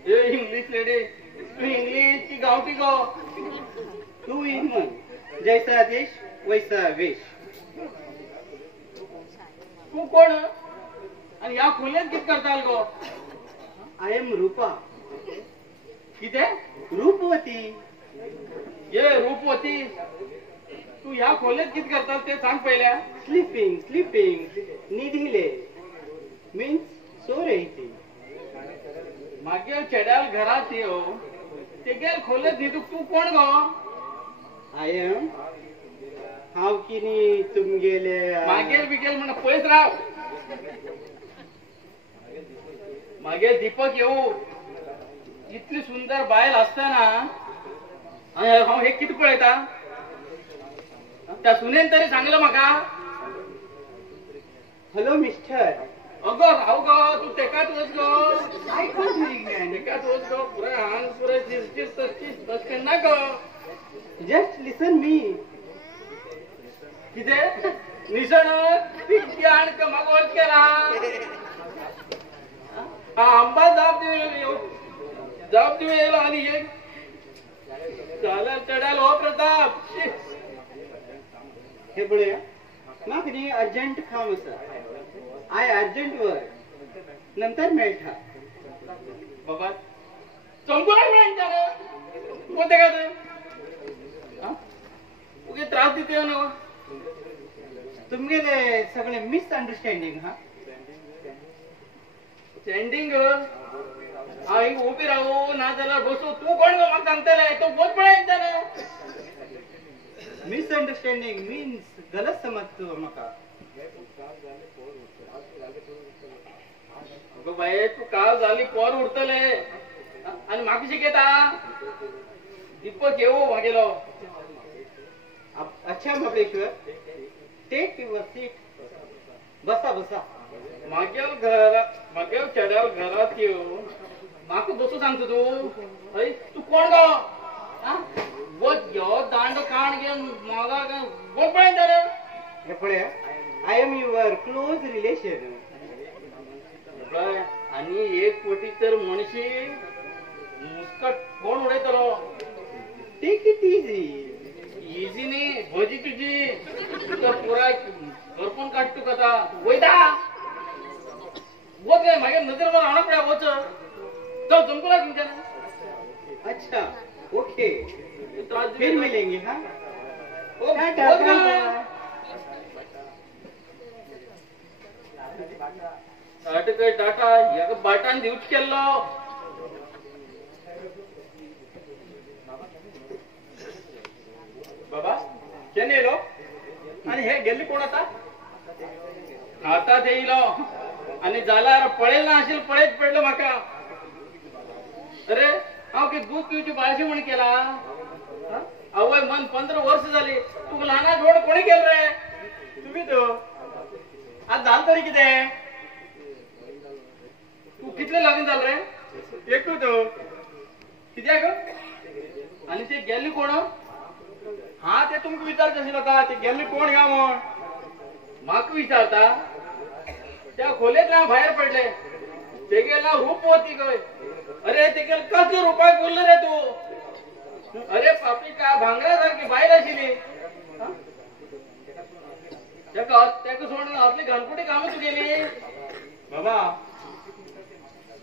English lady तू इंग्लिश की गावठी गो Two in one. जैसा देश वैसा वेश. तू कोण आणि या खोल्यात कित करताल गो I am Rupa. किते रूपवती. ये रूपवती तू या खोल्यात कित करताल ते सांग पहिल्या Sleeping. निधिले. Means सो रही मागे चेड्याल घरात येऊ ते गेल खोल्यात न्हिदूक तू कोण गो I am. हाव किनी तुम गेले मागेल बिगेल म्हण पळस राव मागे दीपक येऊ इतली सुंदर बायल असताना हांव हे किती पळयता त्या सुनेन तरी सांगलं म्हाका हॅलो मिस्टर अगो राव गो तू तेकाच वच गो I can't read तेकाच वच गो पुरे हांग पुरे चिस बस ना गो Just listen me. किती निसण पिक्की आणक म्हाका वच केला आंबा जाप दिवे येलो आणि हे चालत चढाल हो प्रताप हे पळया म्हाका न्ही अर्जंट काम आसा आय अर्जंट वर्क नंतर मेळटा बाबा चंपलाय म्हणता कोणते का उगे त्रास देते ना तुमगेले सगळे मिसअंडरस्टँडिंग हा स्टँडिंग हा हिंग उभी राहू ना जाल्यार बसू तू कोण गो म्हाका सांगतले तो बोध पळयताना मिसअंडरस्टँडिंग मीन्स गलत समजतो म्हाका अगो बाये तू काल झाली पोर उरतले आणि म्हाका शिकयता दीपक येऊ मागेलो अच्छा महाबळेश्वर टेक युअर सीट बसा मागेल चेड्याल घरात येऊ म्हाका बसू सांगतो तू हय तू कोण गो बोध घेव दांड काण घेवन म्हाका बोध पळयता रे हे पळया I am your close relation आणि एक कोटी तर मणशी मुस्कट कोण उडयतलो टेक इट इझी इजी नाही भोजी तुझी तुझा पुरा भरपूर काढतो कथा वैदा बोध काय मागे नजर मला आणा पड्या बोच जाऊ तुमको लाग तुमच्या अच्छा ओके तो फिर मिलेंगे हाँ ओ टाटा, बोध बाय. टाटा काय टाटा या बाटान दिवस केलो बाबा केने येलो आणि हे गेल्ली कोण आता आता ते येलो आणि जाला पळेल ना असेल पळेच पडलं माका अरे हांव की दूध पिवची बाळशी म्हण केला अवय मन 15 वर्ष झाली तू लहाना जोड कोणी केलं रे तुम्ही तो आज झालं तरी किती तू कितले लागून झालं रे एकटू तो किती आहे ग आणि ते गेली कोण हा ते तुमक विचारत असेल आता ते गेल्ली कोण घ्या म्हण माक विचारता त्या खोलीतल्या बाहेर पडले ते गेला रूप होती गय अरे ते गेल कसं रुपये बोललं रे तू अरे पापी का भांगरासारखी बाहेर अशिली त्याक सोडून आपली घरकुटी कामं तू गेली बाबा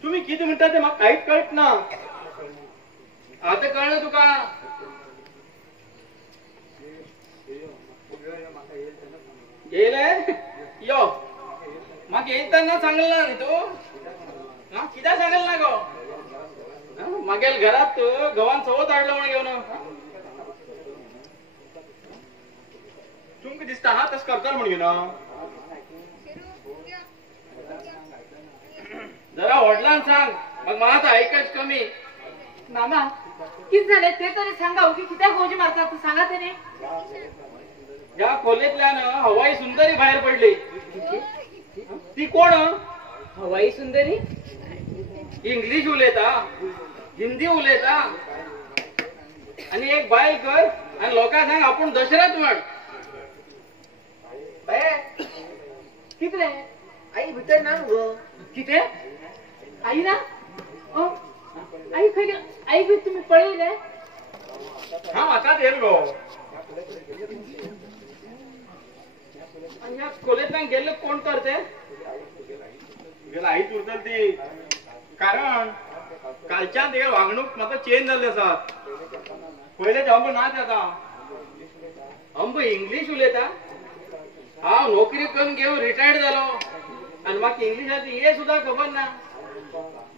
तुम्ही किती म्हणता ते मला काहीच कळत ना आता कळलं तुका येईल यो मग येताना सांगल ना नी तू हा किती सांगल ना गो मागेल घरात गव्हाण सोबत आडलं म्हणून घेऊन तुमक दिसता हा तस करता म्हणून ना जरा वडिलांना सांग मग मला तर ऐकायच कमी मामा किती झाले ते तरी सांगा की किती गोजी मारतात तू सांगा तरी या खोलीतल्यानं हवाई सुंदरी बाहेर पडली ती कोण हवाई सुंदरी इंग्लिश उलयता हिंदी उलयता आणि एक बायल कर आणि लोकांना सांग आपण दशरथ म्हण किती रे आई भितर ना गो किती आई ना ओ आई खरी आई बी तुम्ही पळले हा आता येईल गो आणि या खोलीतल्या गेले कोण करते गेला आई उरतल ती कारण कालच्या ते वागणूक म्हाका चेंज जाल्ले आसात पहिले जॉब ना आता अंब इंग्लिश उलयता हांव नोकरी करून घेऊन रिटायर्ड जालो आणि म्हाका इंग्लिशाची हे सुद्धा खबर ना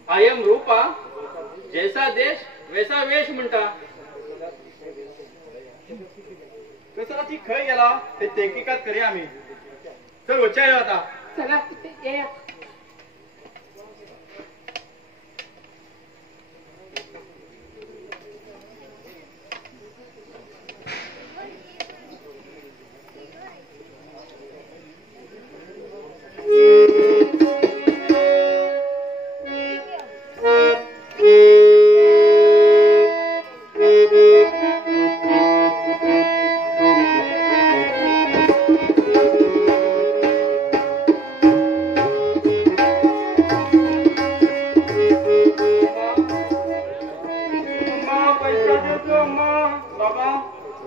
आय एम रूपा जैसा देश वैसा वेश म्हणटा कसं ती खंय गेला ते तहकीकात करूया आम्ही चल वच्चा येऊ आता चला ये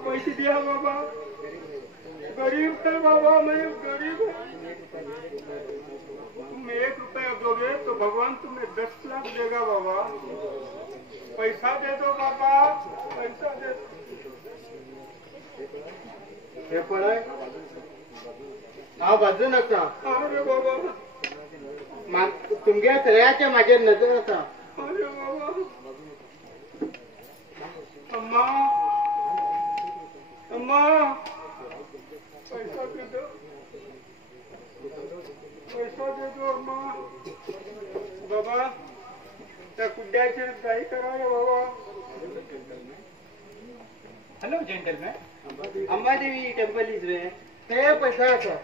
पैसे दिया बाबा गरीब है बाबा मैं गरीब तुम 1 रुपया दोगे तो भगवान तुम्हें 10 लाख देगा बाबा पैसा दे दो बाबा पैसा दे हे पडाय हा बाजू नका अरे बाबा तुमच्या सगळ्याच्या माझ्या नजर असा अरे बाबा अम्मा अम्मा पैसा दे दो अम्मा बाबा त्या कुड्याचे काही करा बाबा hello gentleman Ambadevi temple is way ते पैसा असा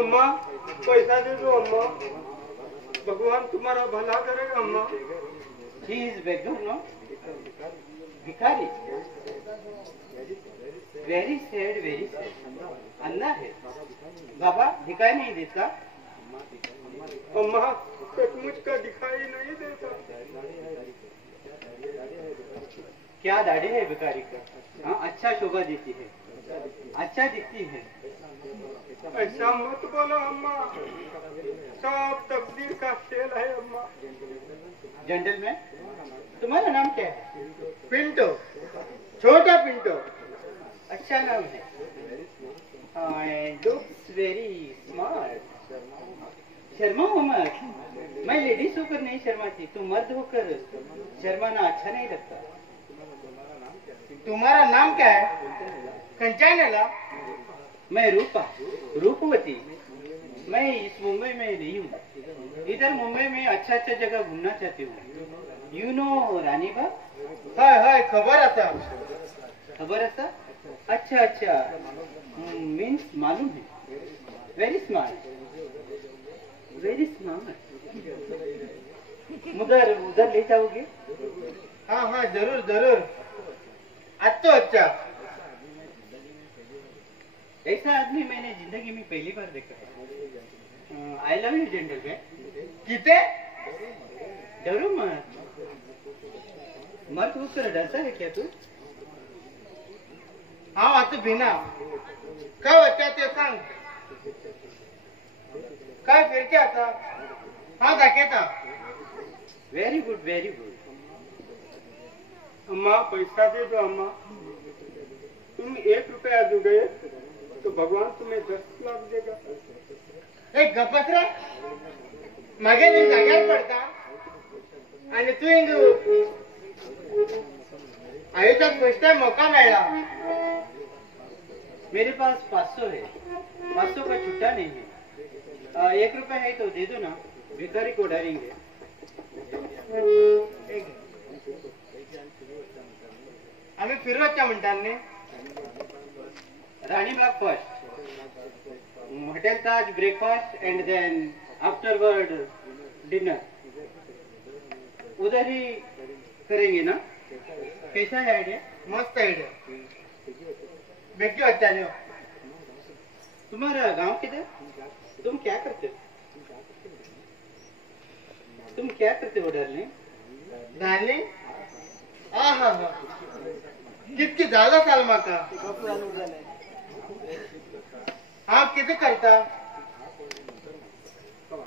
अम्मा पैसा दे दो अम्मा भगवान तुम्हारा भला करेगा अम्मा ही इज बेगर नो भिखारी वेरी सैड अन्ना है बाबा दिखाई नहीं देता अम्मा सचमुच का दिखाई नहीं देता क्या दाढ़ी है भिखारी का, हाँ अच्छा शोभा देती है, अच्छा दिखती है। ऐसा मत बोलो अम्मा, सब तकदीर का खेल है अम्मा। जेंटलमैन, तुम्हारा नाम क्या है? पिंटो, छोटा पिंटो। अच्छा नाम है। Looks very smart. शर्मा हो मत, मैं लेडीज होकर नहीं शर्माती, तो मर्द होकर शर्माना अच्छा नहीं लगता। तुम्हारा नाम क्या है? कंचनला। मैं रूपा, रूपवती। मैं इस मुंबई में नहीं हूँ, इधर मुंबई में अच्छा अच्छा जगह घूमना चाहती हूँ। You know Ranibagh? Hi hi, खबर आता। खबर असा? अच्छा अच्छा, मीन्स मालूम है। Very smart, very smart. उधर ले जाओगे? हाँ हाँ, जरूर जरूर। अच्छा अच्छा। ऐसा आदमी मैंने जिंदगी में पहली बार देखा है। I love you gentleman. किते? डरो मत, मर्द होकर डरता है क्या तू? हाँ आता बिना। काय होत्या ते सांग। काय फिरते आता? हाँ दाखवता। Very good, very good. अम्मा पैसा दे दो अम्मा। तुम 1 रुपया दोगे तो भगवान तुम्हें 10 लाख देगा। एक गप्पस रे, मागे मी जाग्यार पडता आणि तू हिंग आयुष्यात फर्स्ट टाइम मौका मिळाला। मेरे पास 500 है, 500 का छुट्टा नहीं है। 1 रुपया है तो दे दो ना, भिखारी को डालेंगे। आम्ही फिरवच्या म्हणताना Ranibagh first, hotel Taj breakfast and then afterward dinner, उधर ही करेंगे ना? कैसा है आइडिया? मस्त आइडिया। बेटी होत्या ने तुम्हारा गांव किधर? तुम क्या करते हो? तुम क्या करते हो डार्लिंग? डार्लिंग, हाँ हाँ हाँ, कितकी ज्यादा साल माका। हाँ किती करता?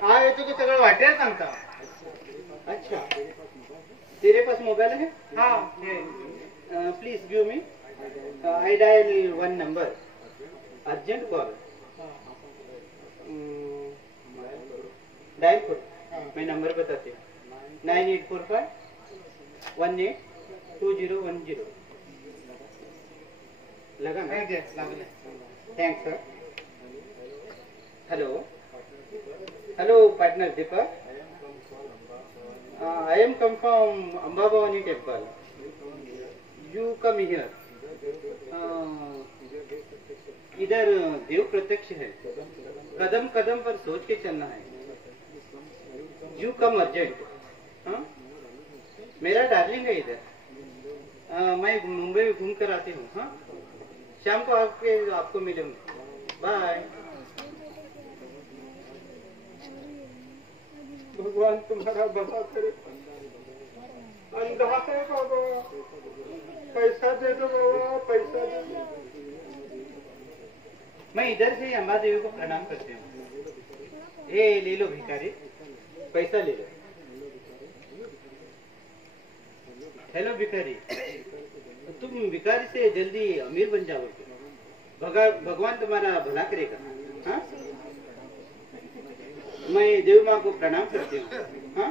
हाँ येतो तो सगळं वाटेल सांगता। अच्छा, तेरे पास मोबाइल है? हाँ हे। Please give me. I dial 1 number, urgent call. Dial करो, मैं नंबर बताती हूँ। 9845 182010। लगा ना? हे घे, लागले। Thanks sir. Hello hello partner Deepak, I am come from Amba Bhavani temple. You come here. इधर देव प्रत्यक्ष है, कदम कदम पर सोच के चलना है। You come urgent. हाँ, मेरा डार्लिंग है इधर। मैं मुंबई में घूम कर आती हूँ। हाँ, शाम को आपको मिलूंगा। बाय। भगवान तुम्हारा भला करे। अंधा है बाबा, पैसा दे दो बाबा, पैसा दे दो। मैं इधर से अंबा देवी को प्रणाम करती हूँ। ये ले लो भिखारी, पैसा ले लो। हेलो भिखारी, तुम भिखारी से जल्दी अमीर बन जाओगे। भगवान तुम्हारा भला करेगा। हाँ, मैं देवी माँ को प्रणाम करती हूँ। हाँ,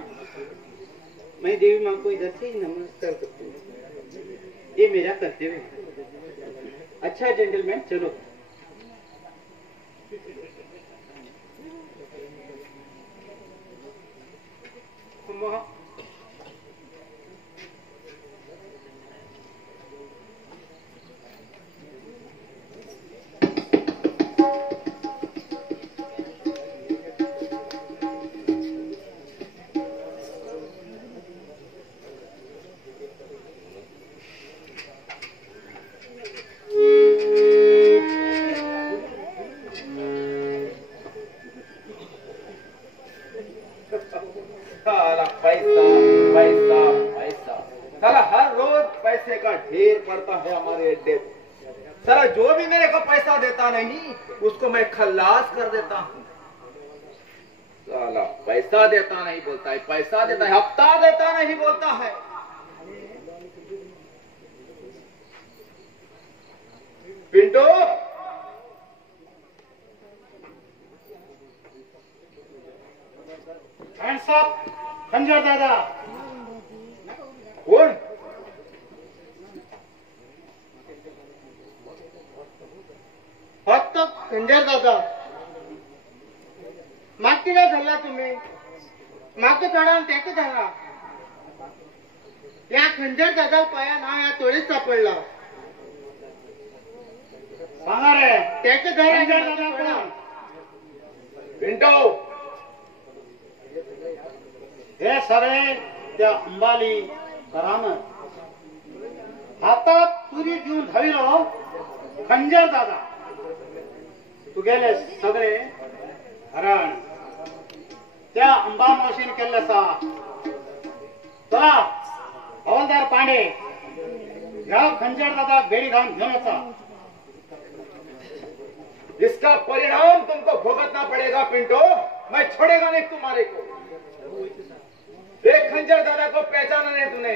मैं देवी माँ को इधर से ही नमस्कार करती हूँ, ये मेरा कर्तव्य है। अच्छा जेंटलमैन, चलो। अम्मा, पैसा होता है हमारे अड्डे पे। साला जो भी मेरे को पैसा देता नहीं उसको मैं खल्लास कर देता हूँ। साला पैसा देता नहीं बोलता है, पैसा देता है, हफ्ता देता नहीं बोलता है। पिंटू, हैंड्स अप खंजर दादा। कोण? फक्त खंजर दादा। मागची काय धरला तुम्ही? मागचं चढावून त्याचं धरला। या खंजर दादा पाया ना या तोळीत सापडला। सांगा रे त्याचं घर खंजर दादा कोण? पिंटू, हे सगळे त्या अंबाली करामत हातात तुरी घेऊन धाविलो खंजर दादा। तू गेले सगळे हरण त्या अंबा मावशीने केलं सा। चला हवालदार पांडे या खंजर दादा बेडी घालून घेऊन होता। इसका परिणाम तुमको भुगतना पड़ेगा पिंटू। मैं छोड़ेगा नहीं तुम्हारे को। एक खंजर दादा को पहचाना नहीं तूने।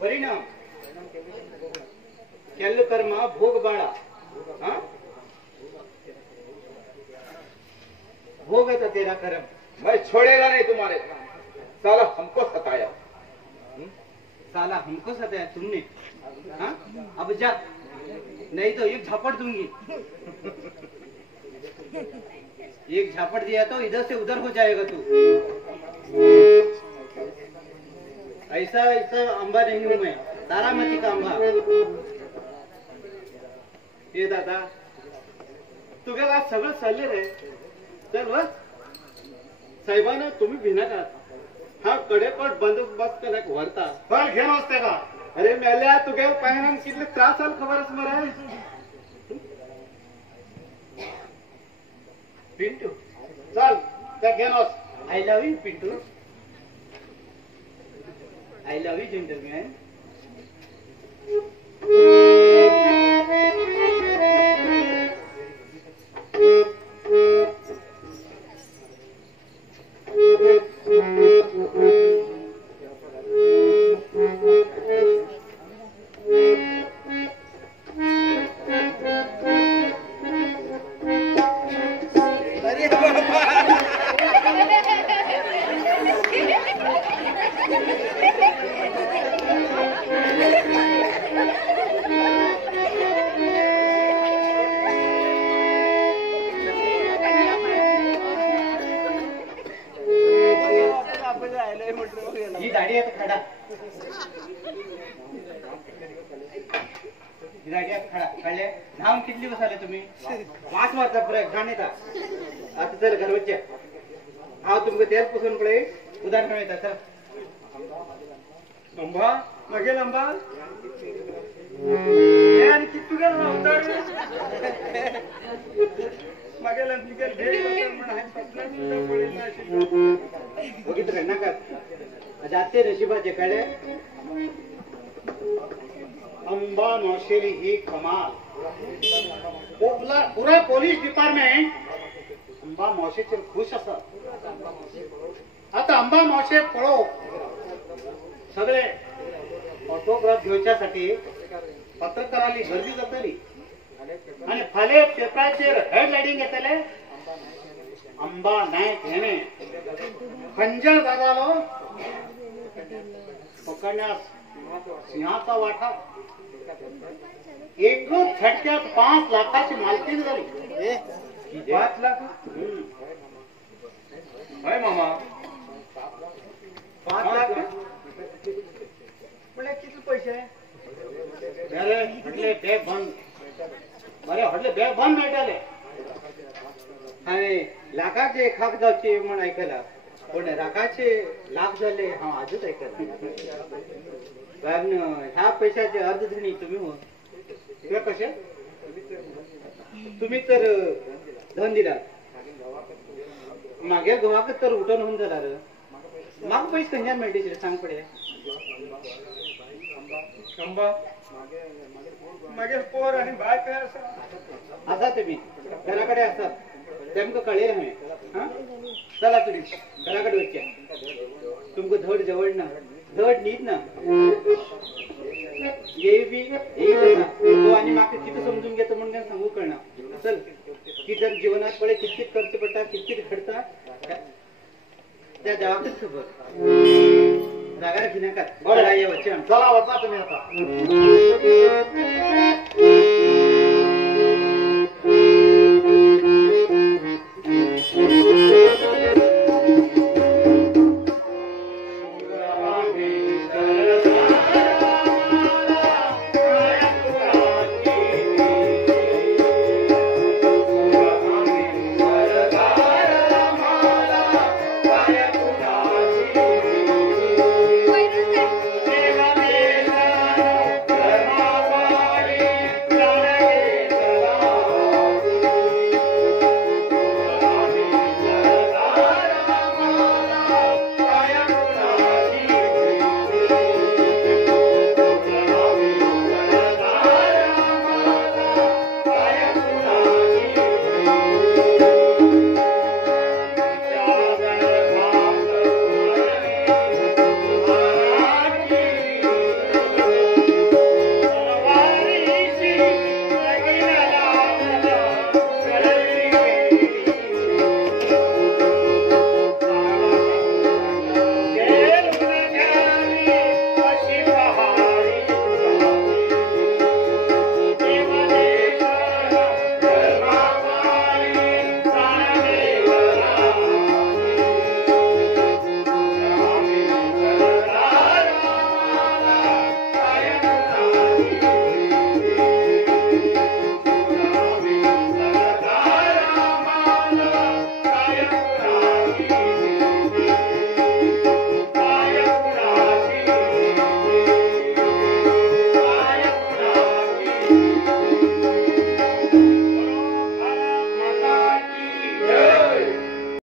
परिणाम केल्ल कर्म भोग बाळा। हाँ? भोग है तो तेरा कर्म। मैं छोड़ेगा नहीं तुम्हारे को। साला हमको सताया। साला हमको सताया तुमने। हाँ? अब जा नहीं तो एक झापट दूंगी। एक झापट दिया तो इधर से उधर हो जाएगा तू। ऐसा ऐसा अंबा नहीं हूं मैं, तारामती का अंबा। ये दादा तुझे आज सगळं चालले रे। तर बस साहेबांना तुम्ही भिनाकात हा कडेपट बंदोबस्त करायक व्हरता पण घेऊन असते का? अरे मेल्या तुगे पायनान कितले त्रास आल खबरच मरे। पिंटू चल त्या घेऊन I love you Pintu. I love you, gentleman. ही दाढी आता खडा, ही दाढी आता खडा कळले। नाम कितली बसाले तुम्ही? 5 वाजता फरक घाणे का आता चल घर बच्चे आओ तुमको तेल पुसून पडे उदार खाणे था चल। लंबा मगे लंबा ये आणि किती गेल ना उतार मगे लंबी गेल भेट म्हणून आहे पटना सुद्धा पडेल ना अशी बघितलं ना का जाते नशिबाचे कळे। अंबा नौशेरी ही कमाल पूरा पोलीस डिपार्टमेंट अंबा मावशेचे खुश असतात। आता अंबा मावशे पळो सगळे ऑटोग्राफ घेवच्यासाठी पत्रकारांनी गर्दी जातली आणि फाले पेपराचेर हेडलायटिंग येतले अंबा नायक हेने खंजर दादालो पकडण्यास सिंहाचा वाटा। एकच झटक्यात 5 लाखाची मालकीण झाली। 5 लाख? हाय मामा 5 लाख पण किती पैसे आहे? अरे हटले बॅग बंद, बरे हटले बॅग बंद भेटले आणि लाखाचे खाक जावचे म्हणून ऐकला पण राखाचे लाख झाले हा आजच ऐकला। कारण ह्या पैशाचे अर्धधनी तुम्ही हो किंवा कसे तुम्ही तर धन दिला मागे गव्हाक तर उठून होऊन झाला र म्हाका पयस खंयच्यान मेळटले सांग पडे खंबा मागीर पोर आनी बायक आसा तुमी घरा कडेन आसात तेमकां कळयलें हांवें हा चला तुमी घरा कडेन वचया तुमकां धड जवळ ना धड न्हीद ना येय बी येयच ना तो आनी म्हाका कितें समजून घेता म्हूण काय सांगू कळना चल कितें जिवनात पळय कितकीत खर्च पडटा कितकीत घडटा त्या देवाकच खबर रागार भिनाकात बरं वचया चला वचा तुम्ही आता